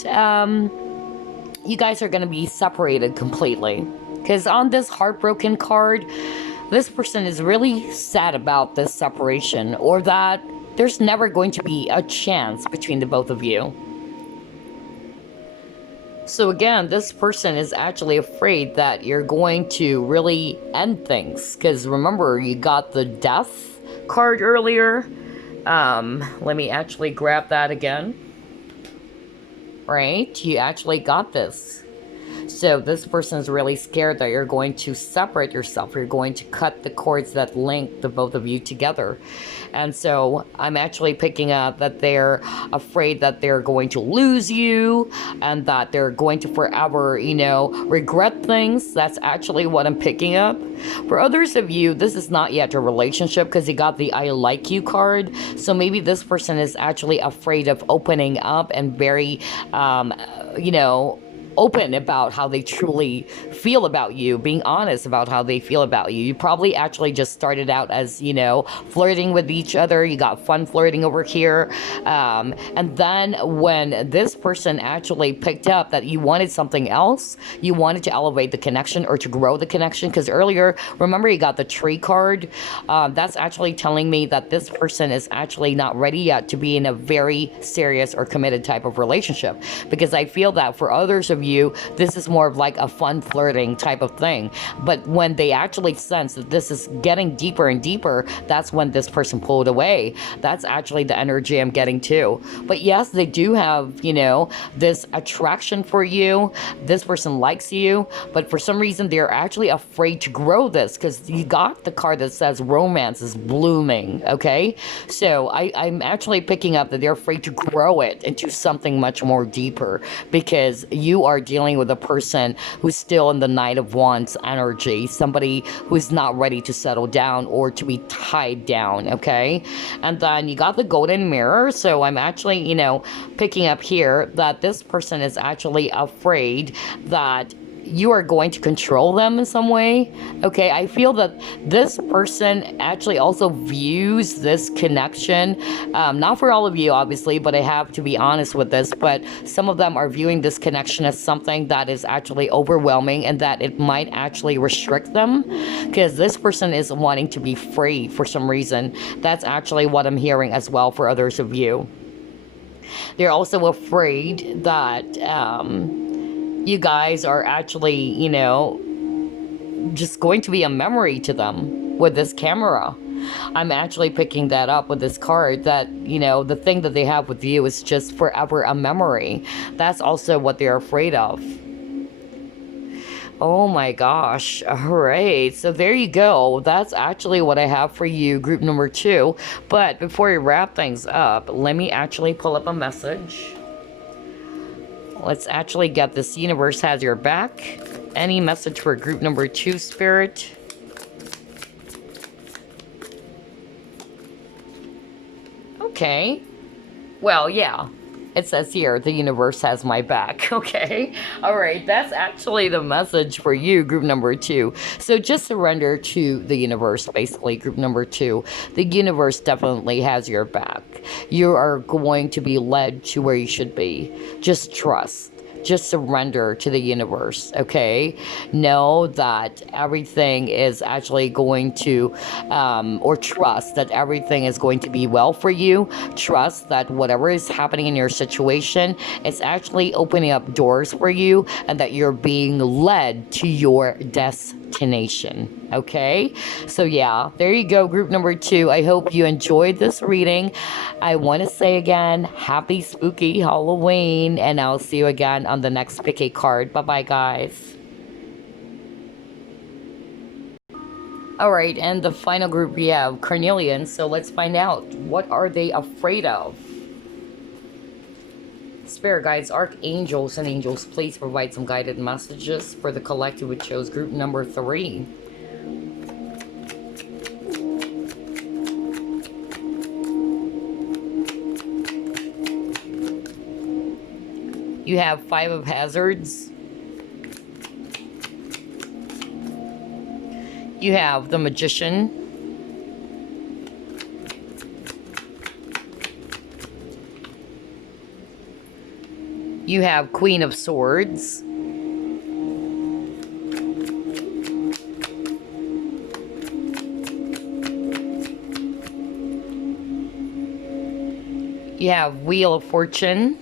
you guys are going to be separated completely. Because on this Heartbroken card, this person is really sad about this separation, or that there's never going to be a chance between the both of you. So again, this person is actually afraid that you're going to really end things. Because remember, you got the Death card earlier. Let me actually grab that again. Right? You actually got this. So this person's really scared that you're going to separate yourself. You're going to cut the cords that link the both of you together. And so I'm actually picking up that they're afraid that they're going to lose you and that they're going to forever, you know, regret things. That's actually what I'm picking up. For others of you, this is not yet a relationship because you got the I Like You card. So maybe this person is actually afraid of opening up and very, you know, open about how they truly feel about you, being honest about how they feel about you. You probably actually just started out as, you know, flirting with each other. You got fun flirting over here. And then when this person actually picked up that you wanted something else, you wanted to elevate the connection or to grow the connection. Because earlier, remember you got the tree card? That's actually telling me that this person is actually not ready yet to be in a very serious or committed type of relationship. Because I feel that for others of you, this is more of like a fun flirting type of thing. But when they actually sense that this is getting deeper and deeper, that's when this person pulled away. That's actually the energy I'm getting too. But yes, they do have, you know, this attraction for you. This person likes you, but for some reason they're actually afraid to grow this because you got the card that says romance is blooming. Okay, so I'm actually picking up that they're afraid to grow it into something much more deeper because you are dealing with a person who's still in the Knight of Wands energy, somebody who's not ready to settle down or to be tied down. Okay, and then you got the Golden Mirror. So I'm actually, you know, picking up here that this person is actually afraid that you are going to control them in some way. Okay, I feel that this person actually also views this connection, not for all of you obviously, but I have to be honest with this, but some of them are viewing this connection as something that is actually overwhelming and that it might actually restrict them because this person is wanting to be free for some reason. That's actually what I'm hearing as well for others of you. They're also afraid that you guys are actually, you know, just going to be a memory to them with this camera. I'm actually picking that up with this card that, you know, the thing that they have with you is just forever a memory. That's also what they're afraid of. Oh my gosh. All right. So there you go. That's actually what I have for you, group number 2. But before we wrap things up, let me actually pull up a message. Let's actually get this. Universe has your back. Any message for group number 2, Spirit? Okay. Well, yeah. It says here, the universe has my back. Okay. All right. That's actually the message for you, group number 2. So just surrender to the universe, basically, group number 2. The universe definitely has your back. You are going to be led to where you should be. Just trust. Just surrender to the universe, okay? Know that everything is actually going to, or trust that everything is going to be well for you. Trust that whatever is happening in your situation, it's actually opening up doors for you, and that you're being led to your destination, okay? So yeah, there you go, group number 2. I hope you enjoyed this reading. I want to say again, happy spooky Halloween, and I'll see you again on the next pick a card. Bye bye, guys. All right, and the final group we have Carnelian. So let's find out, what are they afraid of? Spirit guides, archangels, and angels, please provide some guided messages for the collective, which shows group number 3. You have 5 of hazards. You have the magician. You have Queen of Swords. You have Wheel of Fortune.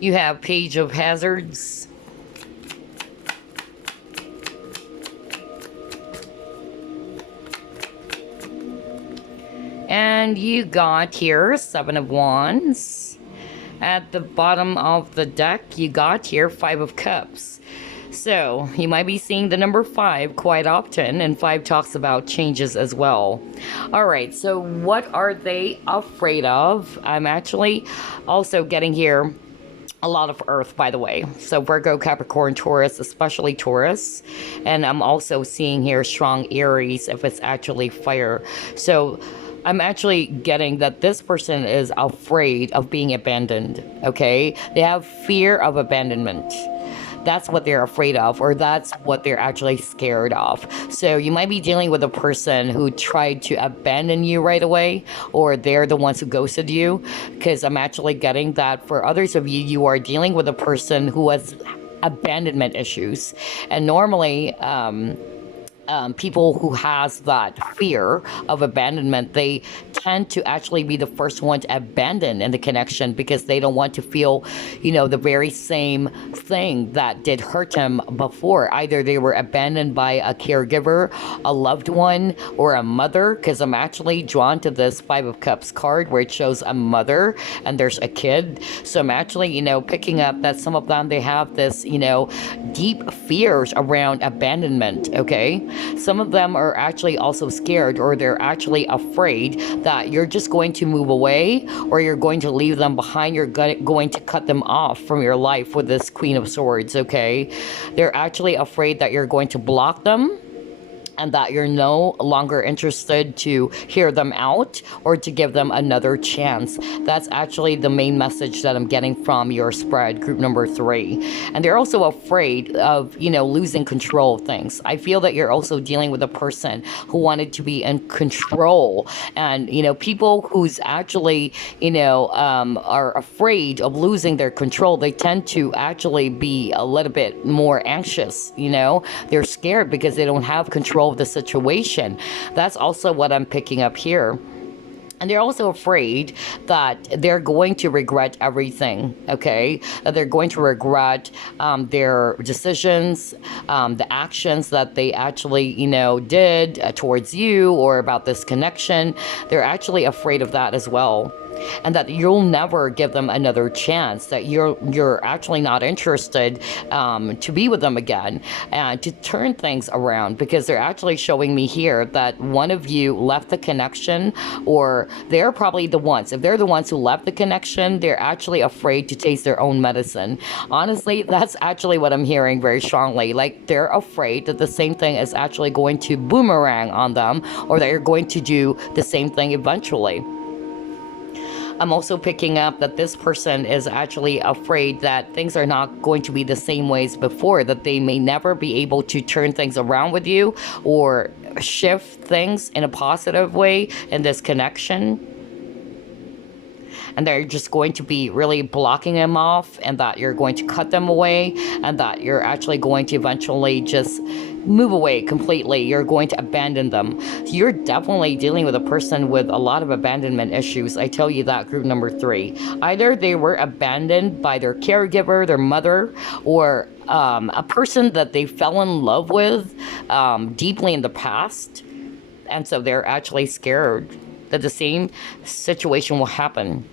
You have Page of Hazards. And you got here 7 of Wands. At the bottom of the deck, you got here 5 of Cups. So, you might be seeing the number 5 quite often, and 5 talks about changes as well. Alright, so what are they afraid of? I'm actually also getting here a lot of earth, by the way. So Virgo, Capricorn, Taurus, especially Taurus. And I'm also seeing here strong Aries if it's actually fire. So I'm actually getting that this person is afraid of being abandoned, okay? They have fear of abandonment. That's what they're afraid of, or that's what they're actually scared of. So you might be dealing with a person who tried to abandon you right away, or they're the ones who ghosted you, because I'm actually getting that for others of you, you are dealing with a person who has abandonment issues. And normally, people who has that fear of abandonment, they tend to actually be the first one to abandon in the connection, because they don't want to feel, you know, the very same thing that did hurt them before. Either they were abandoned by a caregiver, a loved one, or a mother, because I'm actually drawn to this 5 of Cups card where it shows a mother and there's a kid. So I'm actually, you know, picking up that some of them, they have this, you know, deep fears around abandonment, okay? Some of them are actually also scared, or they're actually afraid that you're just going to move away, or you're going to leave them behind. You're going to cut them off from your life with this Queen of Swords, okay? They're actually afraid that you're going to block them, and that you're no longer interested to hear them out or to give them another chance. That's actually the main message that I'm getting from your spread, group number 3. And they're also afraid of, you know, losing control of things. I feel that you're also dealing with a person who wanted to be in control. And, you know, people who's actually, you know, are afraid of losing their control, they tend to actually be a little bit more anxious, you know? They're scared because they don't have control of the situation. That's also what I'm picking up here. And they're also afraid that they're going to regret everything, okay? That they're going to regret their decisions, the actions that they actually, you know, did towards you, or about this connection. They're actually afraid of that as well. and that you'll never give them another chance, that you're actually not interested to be with them again, and to turn things around, because they're actually showing me here that one of you left the connection, or they're probably the ones. If they're the ones who left the connection, they're actually afraid to taste their own medicine. Honestly, that's actually what I'm hearing very strongly. Like, they're afraid that the same thing is actually going to boomerang on them, or that you're going to do the same thing eventually. I'm also picking up that this person is actually afraid that things are not going to be the same ways before, that they may never be able to turn things around with you or shift things in a positive way in this connection. And they're just going to be really blocking them off, and that you're going to cut them away, and that you're actually going to eventually just move away completely. You're going to abandon them. You're definitely dealing with a person with a lot of abandonment issues. I tell you that, group number 3. Either they were abandoned by their caregiver, their mother, or a person that they fell in love with deeply in the past. And so they're actually scared that the same situation will happen.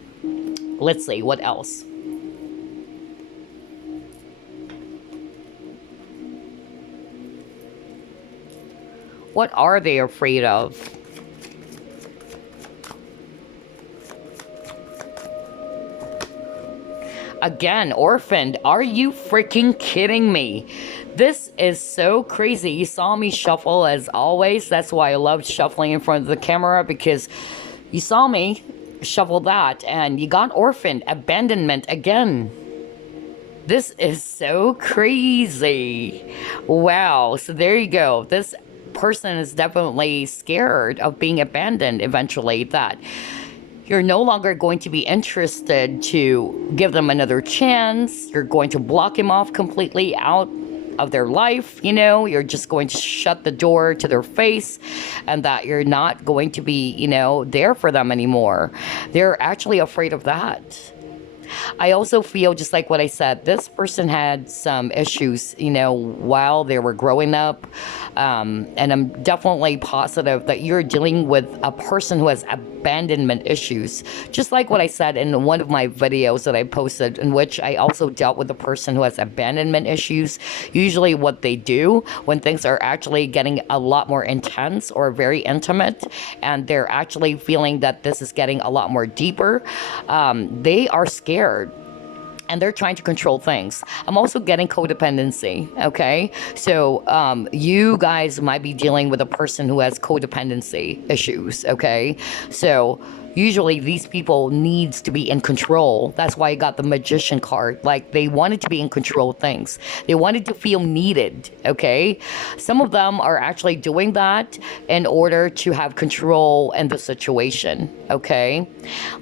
Let's see, what else? What are they afraid of? Again, orphaned. Are you freaking kidding me? This is so crazy. You saw me shuffle as always. That's why I loved shuffling in front of the camera, because you saw me shuffle that and you got orphaned. Abandonment again. This is so crazy. Wow. So there you go. This person is definitely scared of being abandoned eventually, that you're no longer going to be interested to give them another chance. You're going to block him off completely out of their life. You know, you're just going to shut the door to their face, and that you're not going to be, you know, there for them anymore. They're actually afraid of that. I also feel, just like what I said, this person had some issues, you know, while they were growing up. And I'm definitely positive that you're dealing with a person who has abandonment issues. Just like what I said in one of my videos that I posted, in which I also dealt with a person who has abandonment issues. Usually what they do when things are actually getting a lot more intense or very intimate, and they're actually feeling that this is getting a lot more deeper, they are scared. And they're trying to control things. I'm also getting codependency, okay? So you guys might be dealing with a person who has codependency issues, okay? So usually these people needs to be in control. That's why I got the Magician card. Like, they wanted to be in control of things. They wanted to feel needed, okay? Some of them are actually doing that in order to have control in the situation, okay?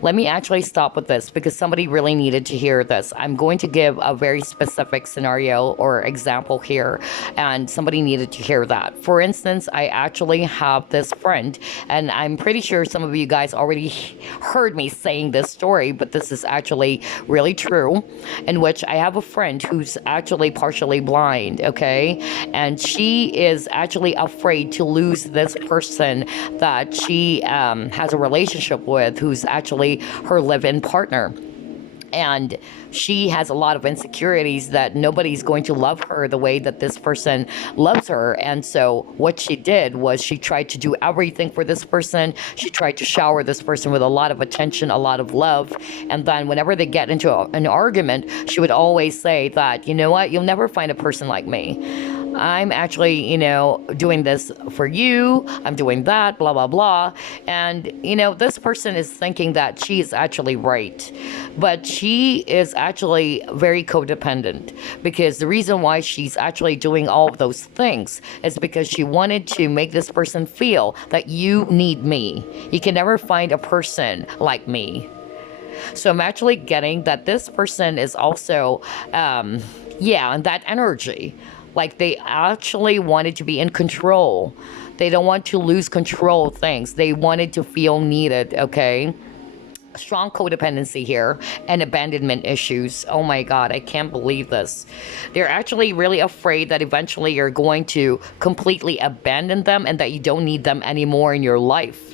Let me actually stop with this, because somebody really needed to hear this. I'm going to give a very specific scenario or example here, and somebody needed to hear that. For instance, I actually have this friend, and I'm pretty sure some of you guys already heard me saying this story, but this is actually really true, in which I have a friend who's actually partially blind, okay? And she is actually afraid to lose this person that she has a relationship with, who's actually her live-in partner. And she has a lot of insecurities that nobody's going to love her the way that this person loves her. And so what she did was she tried to do everything for this person. She tried to shower this person with a lot of attention, a lot of love. And then whenever they get into an argument, she would always say that, you know what, you'll never find a person like me. I'm actually, you know, doing this for you. I'm doing that, blah, blah, blah. And, you know, this person is thinking that she is actually right. But she is actually very codependent, because the reason why she's actually doing all of those things is because she wanted to make this person feel that you need me. You can never find a person like me. So I'm actually getting that this person is also, and that energy. Like, they actually wanted to be in control. They don't want to lose control of things. They wanted to feel needed, okay? Strong codependency here and abandonment issues. Oh my God, I can't believe this. They're actually really afraid that eventually you're going to completely abandon them and that you don't need them anymore in your life.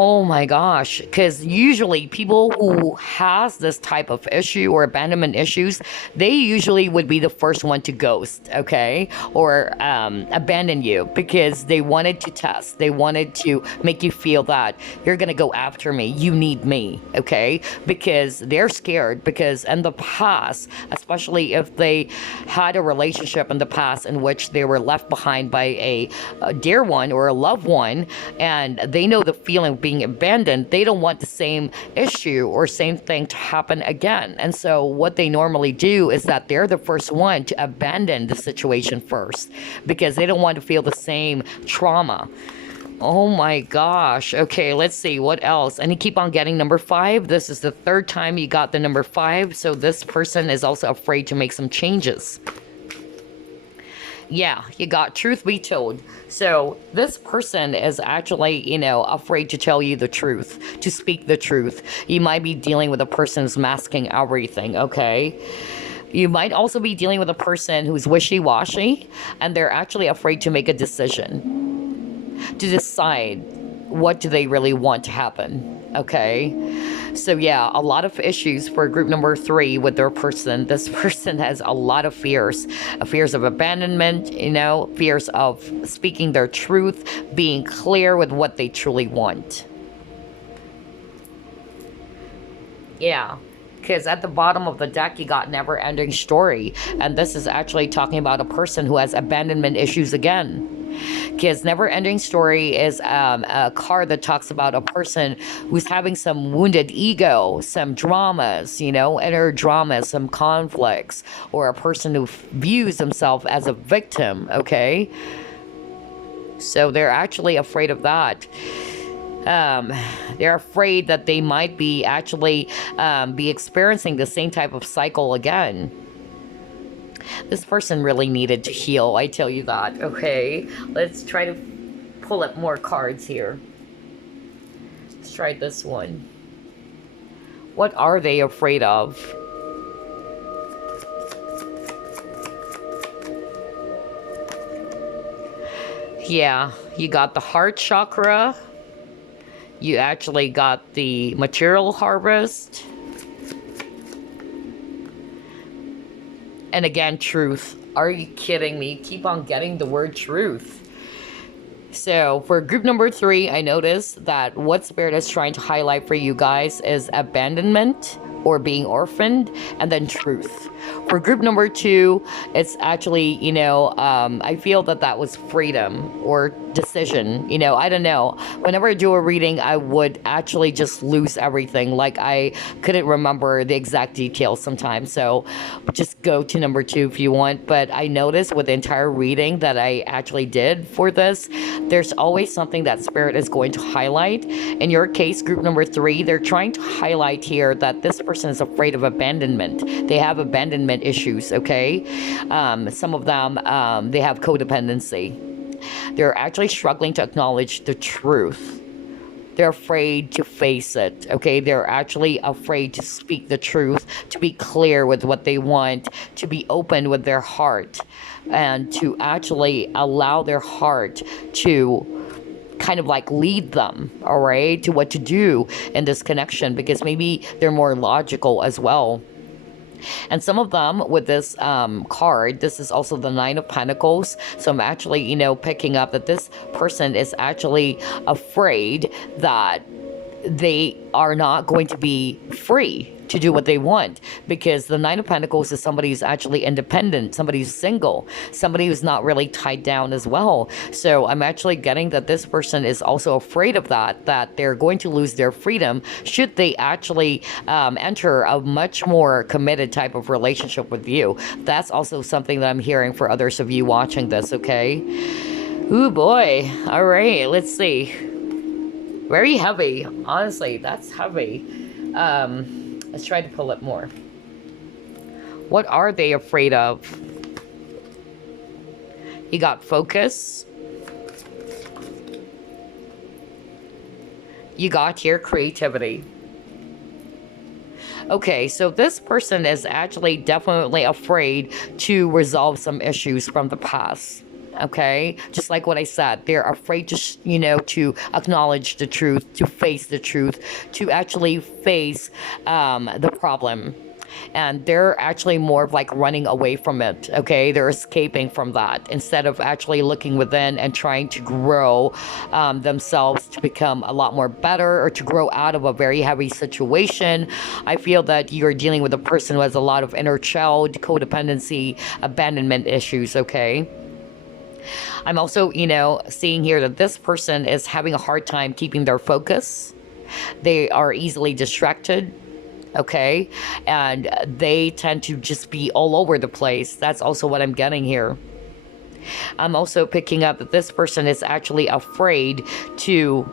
Oh my gosh, because usually people who has this type of issue or abandonment issues, they usually would be the first one to ghost, okay, or abandon you because they wanted to test, they wanted to make you feel that you're gonna go after me, you need me, okay, because they're scared, because in the past, especially if they had a relationship in the past in which they were left behind by a dear one or a loved one, and they know the feeling of being abandoned, they don't want the same issue or same thing to happen again. And so what they normally do is that they're the first one to abandon the situation first because they don't want to feel the same trauma. Oh my gosh. Okay, let's see what else. And you keep on getting number 5. This is the third time you got the number 5. So this person is also afraid to make some changes. Yeah, you got truth be told. So this person is actually, afraid to tell you the truth, to speak the truth. You might be dealing with a person who's masking everything, okay? You might also be dealing with a person who's wishy-washy, and they're actually afraid to make a decision, to decide what do they really want to happen, okay? So yeah, a lot of issues for group number 3 with their person. This person has a lot of fears of abandonment, fears of speaking their truth, being clear with what they truly want. Yeah. Because at the bottom of the deck, you got never-ending story. And this is actually talking about a person who has abandonment issues again. Because never-ending story is a card that talks about a person who's having some wounded ego, some dramas, inner dramas, some conflicts, or a person who views themselves as a victim, okay? So they're actually afraid of that. They're afraid that they might be actually be experiencing the same type of cycle again. This person really needed to heal, I tell you that. Okay, let's try to pull up more cards here. Let's try this one. What are they afraid of? Yeah, you got the heart chakra. You actually got the material harvest. And again, truth. Are you kidding me? Keep on getting the word truth. So for group number 3, I noticed that what Spirit is trying to highlight for you guys is abandonment or being orphaned, and then truth. For group number 2, it's actually, I feel that was freedom or decision. I don't know. Whenever I do a reading, I would actually just lose everything. Like I couldn't remember the exact details sometimes. So just go to number 2 if you want. But I noticed with the entire reading that I actually did for this, there's always something that Spirit is going to highlight. In your case, group number 3, they're trying to highlight here that this person is afraid of abandonment. They have abandonment issues, okay? Some of them, they have codependency. They're actually struggling to acknowledge the truth. They're afraid to face it, okay? They're actually afraid to speak the truth, to be clear with what they want, to be open with their heart, and to actually allow their heart to kind of like lead them, all right, to what to do in this connection, because maybe they're more logical as well. And some of them with this card, this is also the 9 of Pentacles. So I'm actually, picking up that this person is actually afraid that they are not going to be free to do what they want, because the 9 of Pentacles is somebody who's actually independent, somebody who's single, somebody who's not really tied down as well. So I'm actually getting that this person is also afraid of that they're going to lose their freedom should they actually enter a much more committed type of relationship with you. That's also something that I'm hearing for others of you watching this, okay? Ooh boy. All right, let's see. Very heavy. Honestly, that's heavy. Let's try to pull it more. What are they afraid of? You got focus. You got here creativity. Okay, so this person is actually definitely afraid to resolve some issues from the past. Okay, just like what I said, they're afraid to, to acknowledge the truth, to face the truth, to actually face the problem. And they're actually more of like running away from it. Okay, they're escaping from that instead of actually looking within and trying to grow themselves to become a lot more better, or to grow out of a very heavy situation. I feel that you're dealing with a person who has a lot of inner child codependency, abandonment issues. Okay, I'm also, seeing here that this person is having a hard time keeping their focus. They are easily distracted. Okay, and they tend to just be all over the place. That's also what I'm getting here. I'm also picking up that this person is actually afraid to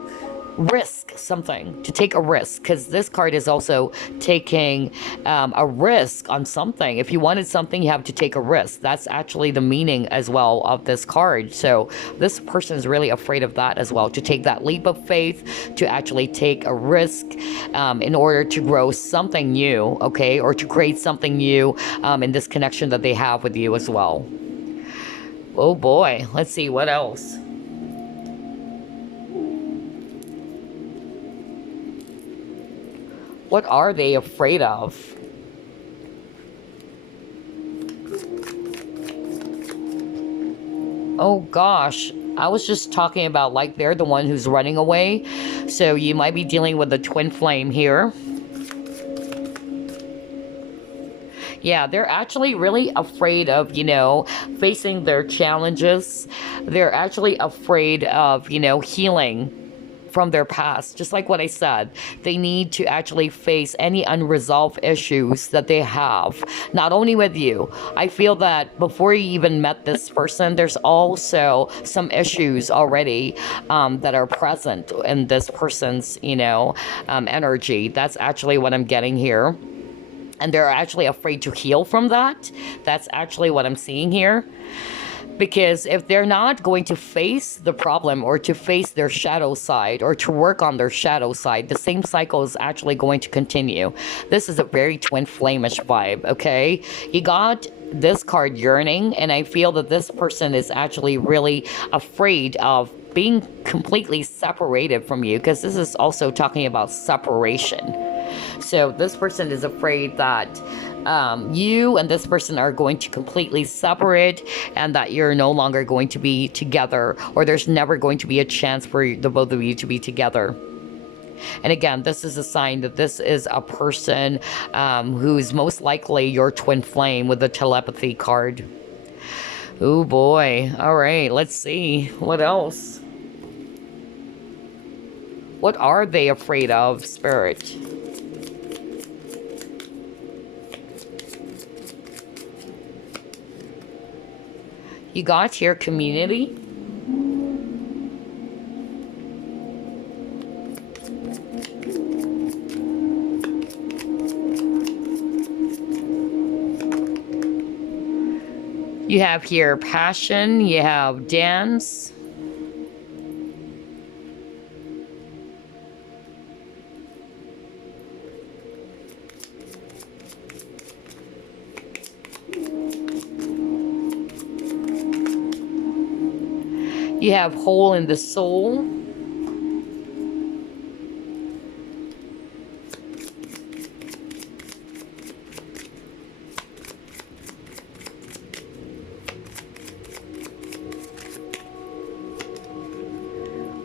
risk something, to take a risk, because this card is also taking a risk on something. If you wanted something, you have to take a risk. That's actually the meaning as well of this card. So this person is really afraid of that as well, to take that leap of faith, to actually take a risk in order to grow something new, okay, or to create something new in this connection that they have with you as well. Oh boy, let's see what else. What are they afraid of? Oh gosh, I was just talking about like they're the one who's running away. So you might be dealing with a twin flame here. Yeah, they're actually really afraid of, facing their challenges. They're actually afraid of, healing from their past. Just like what I said, they need to actually face any unresolved issues that they have, not only with you. I feel that before you even met this person, there's also some issues already that are present in this person's, energy. That's actually what I'm getting here. And they're actually afraid to heal from that. That's actually what I'm seeing here. Because if they're not going to face the problem, or to face their shadow side, or to work on their shadow side, the same cycle is actually going to continue. This is a very twin flamish vibe, okay? You got this card, yearning, and I feel that this person is actually really afraid of being completely separated from you, because this is also talking about separation. So this person is afraid that you and this person are going to completely separate, and that you're no longer going to be together, or there's never going to be a chance for the both of you to be together. And again, this is a sign that this is a person who's most likely your twin flame with the telepathy card. Oh boy. All right, let's see. What else? What are they afraid of, Spirit? You got here community. You have here passion, you have dance. You have hole in the soul.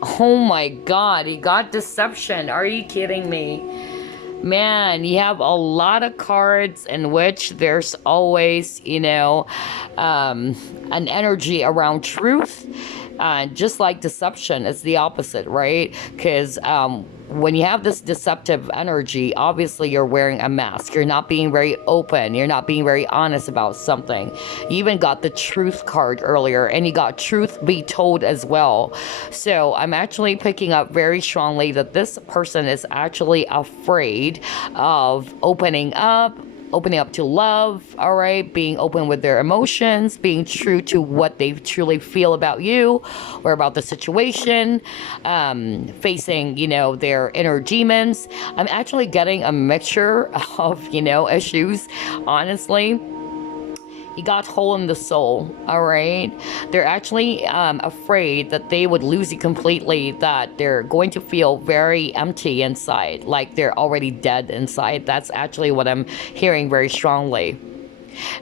Oh my God, he got deception. Are you kidding me? Man, you have a lot of cards in which there's always, an energy around truth. Just like deception, it's the opposite, right? Because when you have this deceptive energy, obviously you're wearing a mask. You're not being very open. You're not being very honest about something. You even got the truth card earlier, and you got truth be told as well. So I'm actually picking up very strongly that this person is actually afraid of opening up to love, all right? Being open with their emotions, being true to what they truly feel about you or about the situation, facing, their inner demons. I'm actually getting a mixture of, issues, honestly. You got hole in the soul, all right? They're actually afraid that they would lose you completely, that they're going to feel very empty inside, like they're already dead inside. That's actually what I'm hearing very strongly.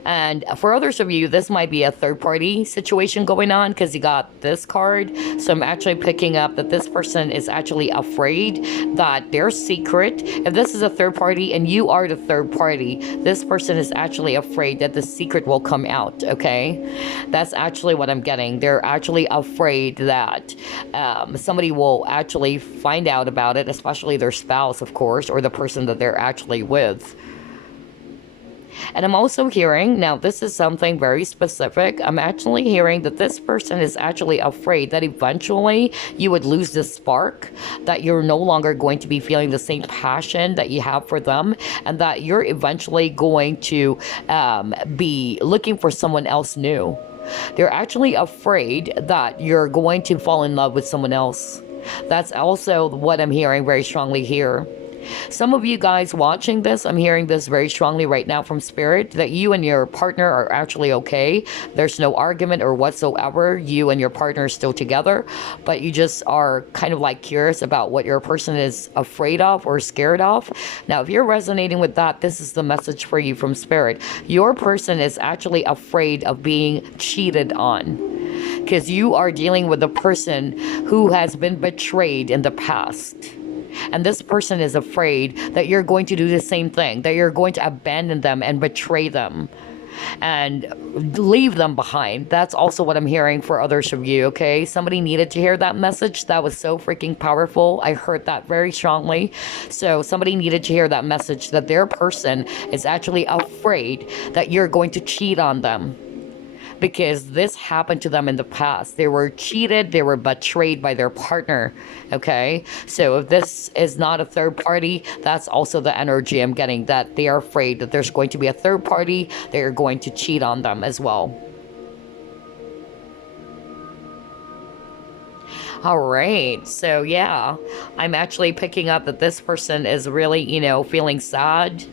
And for others of you, this might be a third party situation going on because you got this card. So I'm actually picking up that this person is actually afraid that their secret, if this is a third party and you are the third party, this person is actually afraid that the secret will come out, okay? That's actually what I'm getting. They're actually afraid that somebody will actually find out about it, especially their spouse, of course, or the person that they're actually with. And I'm also hearing, now this is something very specific, I'm actually hearing that this person is actually afraid that eventually you would lose the spark, that you're no longer going to be feeling the same passion that you have for them, and that you're eventually going to be looking for someone else new. They're actually afraid that you're going to fall in love with someone else. That's also what I'm hearing very strongly here. Some of you guys watching this, I'm hearing this very strongly right now from Spirit, that you and your partner are actually okay. There's no argument or whatsoever. You and your partner are still together, but you just are kind of like curious about what your person is afraid of or scared of. Now, if you're resonating with that, this is the message for you from Spirit. Your person is actually afraid of being cheated on, because you are dealing with a person who has been betrayed in the past. And this person is afraid that you're going to do the same thing, that you're going to abandon them and betray them and leave them behind. That's also what I'm hearing for others of you, okay? Somebody needed to hear that message. That was so freaking powerful. I heard that very strongly. So somebody needed to hear that message, that their person is actually afraid that you're going to cheat on them, because this happened to them in the past. They were cheated, they were betrayed by their partner, okay? So if this is not a third party, that's also the energy I'm getting, that they are afraid that there's going to be a third party, they're going to cheat on them as well. All right, so yeah, I'm actually picking up that this person is really, feeling sad.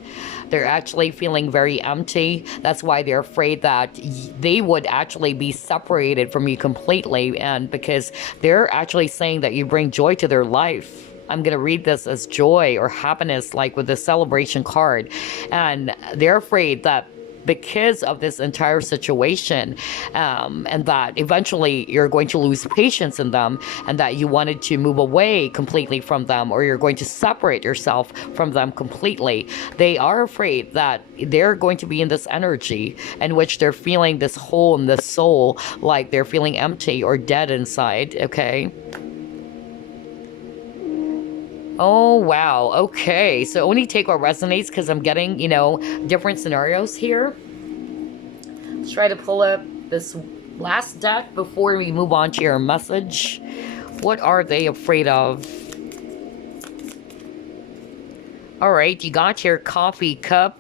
They're actually feeling very empty. That's why they're afraid that they would actually be separated from you completely. And because they're actually saying that you bring joy to their life. I'm going to read this as joy or happiness, like with the celebration card. And they're afraid that because of this entire situation, and that eventually you're going to lose patience in them, and that you wanted to move away completely from them, or you're going to separate yourself from them completely. They are afraid that they're going to be in this energy in which they're feeling this hole in the soul, like they're feeling empty or dead inside, okay? Oh, wow. Okay. So only take what resonates, because I'm getting, different scenarios here. Let's try to pull up this last deck before we move on to your message. What are they afraid of? All right. You got your coffee cup.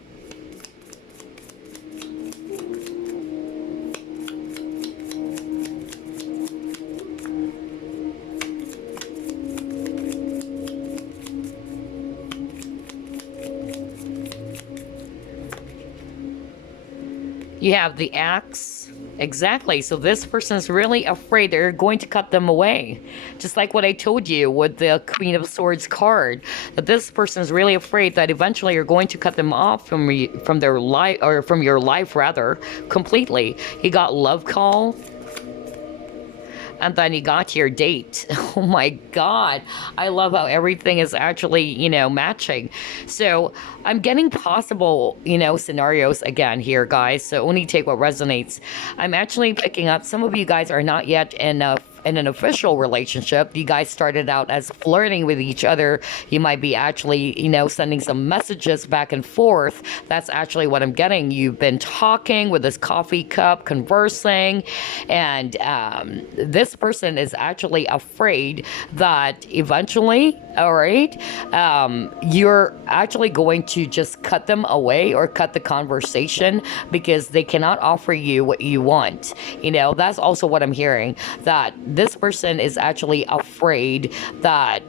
You have the axe. Exactly. So this person's really afraid they're going to cut them away. Just like what I told you with the Queen of Swords card. That this person's really afraid that eventually you're going to cut them off from their life, or from your life rather, completely. You got love call. And then you got your date. Oh my God. I love how everything is actually, matching. So I'm getting possible, scenarios again here, guys. So only take what resonates. I'm actually picking up, some of you guys are not yet in an official relationship. You guys started out as flirting with each other. You might be actually, sending some messages back and forth. That's actually what I'm getting. You've been talking with this coffee cup, conversing, and this person is actually afraid that eventually, all right, you're actually going to just cut them away or cut the conversation because they cannot offer you what you want. That's also what I'm hearing, that this person is actually afraid that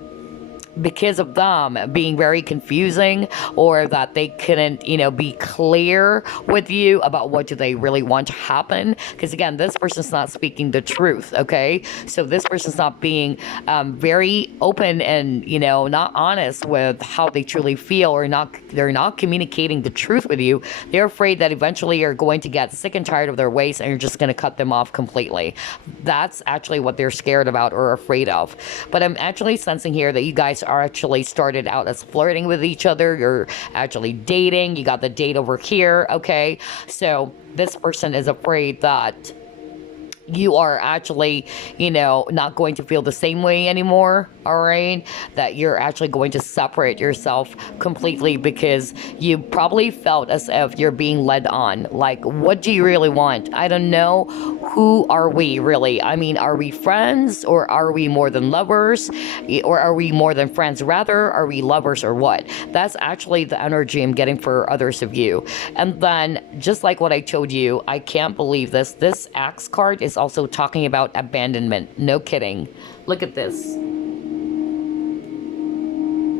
because of them being very confusing, or that they couldn't, be clear with you about what do they really want to happen. Because again, this person's not speaking the truth, okay? So this person's not being very open and, not honest with how they truly feel, or they're not communicating the truth with you. They're afraid that eventually you're going to get sick and tired of their ways and you're just going to cut them off completely. That's actually what they're scared about or afraid of. But I'm actually sensing here that you guys are actually started out as flirting with each other. You're actually dating. You got the date over here, okay? So this person is afraid that you are actually, not going to feel the same way anymore, all right? That you're actually going to separate yourself completely because you probably felt as if you're being led on. Like, what do you really want? I don't know. Who are we really? I mean, are we friends, or are we more than lovers? Or are we more than friends? Rather, are we lovers or what? That's actually the energy I'm getting for others of you. And then, just like what I told you, I can't believe this. This Axe card is also talking about abandonment. No kidding. Look at this.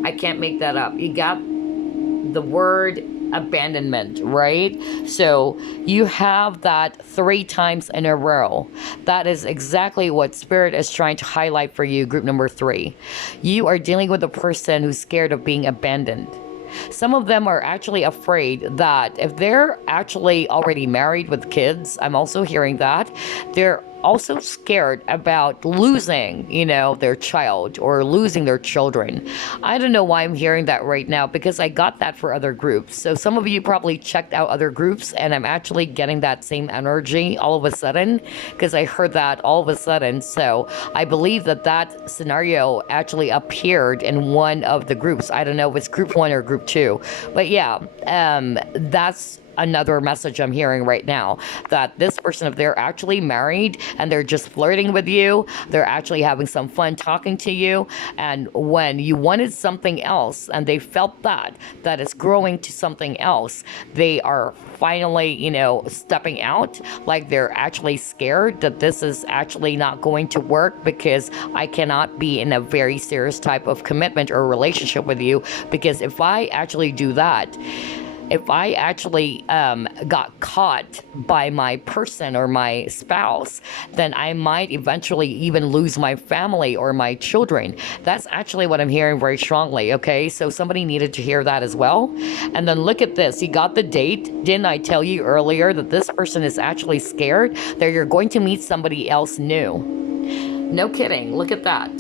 I can't make that up. You got the word abandonment, right? So you have that 3 times in a row. That is exactly what Spirit is trying to highlight for you, group number 3. You are dealing with a person who's scared of being abandoned. Some of them are actually afraid that if they're actually already married with kids, I'm also hearing that, they're also scared about losing, their child or losing their children. I don't know why I'm hearing that right now, because I got that for other groups. So some of you probably checked out other groups, and I'm actually getting that same energy all of a sudden, because I heard that all of a sudden. So I believe that scenario actually appeared in one of the groups. I don't know if it's group 1 or group 2, but yeah, that's another message I'm hearing right now, that this person, if they're actually married and they're just flirting with you, they're actually having some fun talking to you, and when you wanted something else and they felt that is growing to something else, they are finally, stepping out. Like, they're actually scared that this is actually not going to work, because I cannot be in a very serious type of commitment or relationship with you, because if I actually do that, if I actually got caught by my person or my spouse, then I might eventually even lose my family or my children. That's actually what I'm hearing very strongly, okay? So somebody needed to hear that as well. And then look at this. You got the date. Didn't I tell you earlier that this person is actually scared that you're going to meet somebody else new? No kidding. Look at that.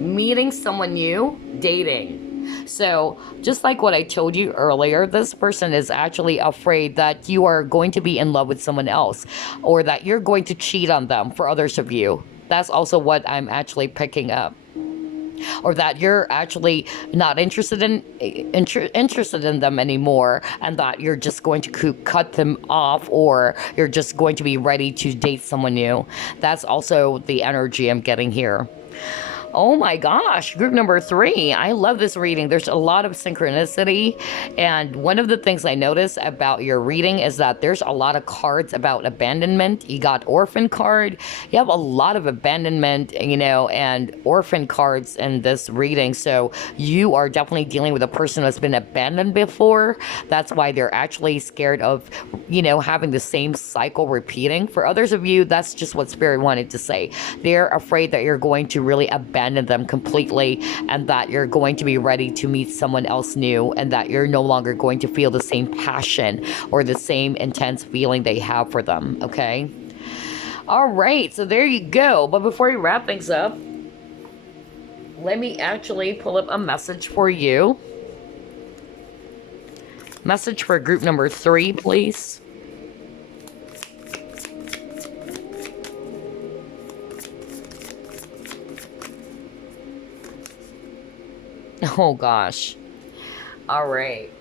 Meeting someone new, dating. So just like what I told you earlier, this person is actually afraid that you are going to be in love with someone else, or that you're going to cheat on them for others of you. That's also what I'm actually picking up. Or that you're actually not interested in them anymore, and that you're just going to cut them off, or you're just going to be ready to date someone new. That's also the energy I'm getting here. Oh my gosh, group number 3. I love this reading. There's a lot of synchronicity. And one of the things I notice about your reading is that there's a lot of cards about abandonment. You got orphan card. You have a lot of abandonment, and orphan cards in this reading. So you are definitely dealing with a person that's been abandoned before. That's why they're actually scared of, having the same cycle repeating. For others of you, that's just what Spirit wanted to say. They're afraid that you're going to really abandon them completely, and that you're going to be ready to meet someone else new, and that you're no longer going to feel the same passion or the same intense feeling they have for them, okay? All right, so there you go. But before we wrap things up, let me actually pull up a message for you. Message for group number 3, please. Oh gosh. All right.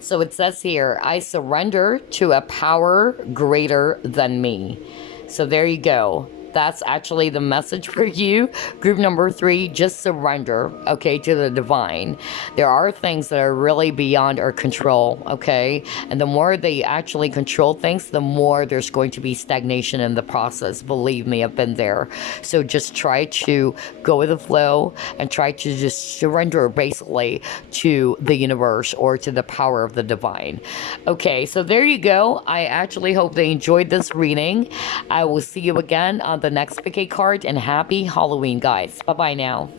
So it says here, I surrender to a power greater than me. So there you go. that's actually the message for you. Group number 3, just surrender, okay, to the divine. There are things that are really beyond our control, okay? And the more they actually control things, the more there's going to be stagnation in the process. Believe me, I've been there. So just try to go with the flow and try to just surrender basically to the universe or to the power of the divine. Okay, so there you go. I actually hope they enjoyed this reading. I will see you again on the next pick a card, and happy Halloween, guys. Bye bye now.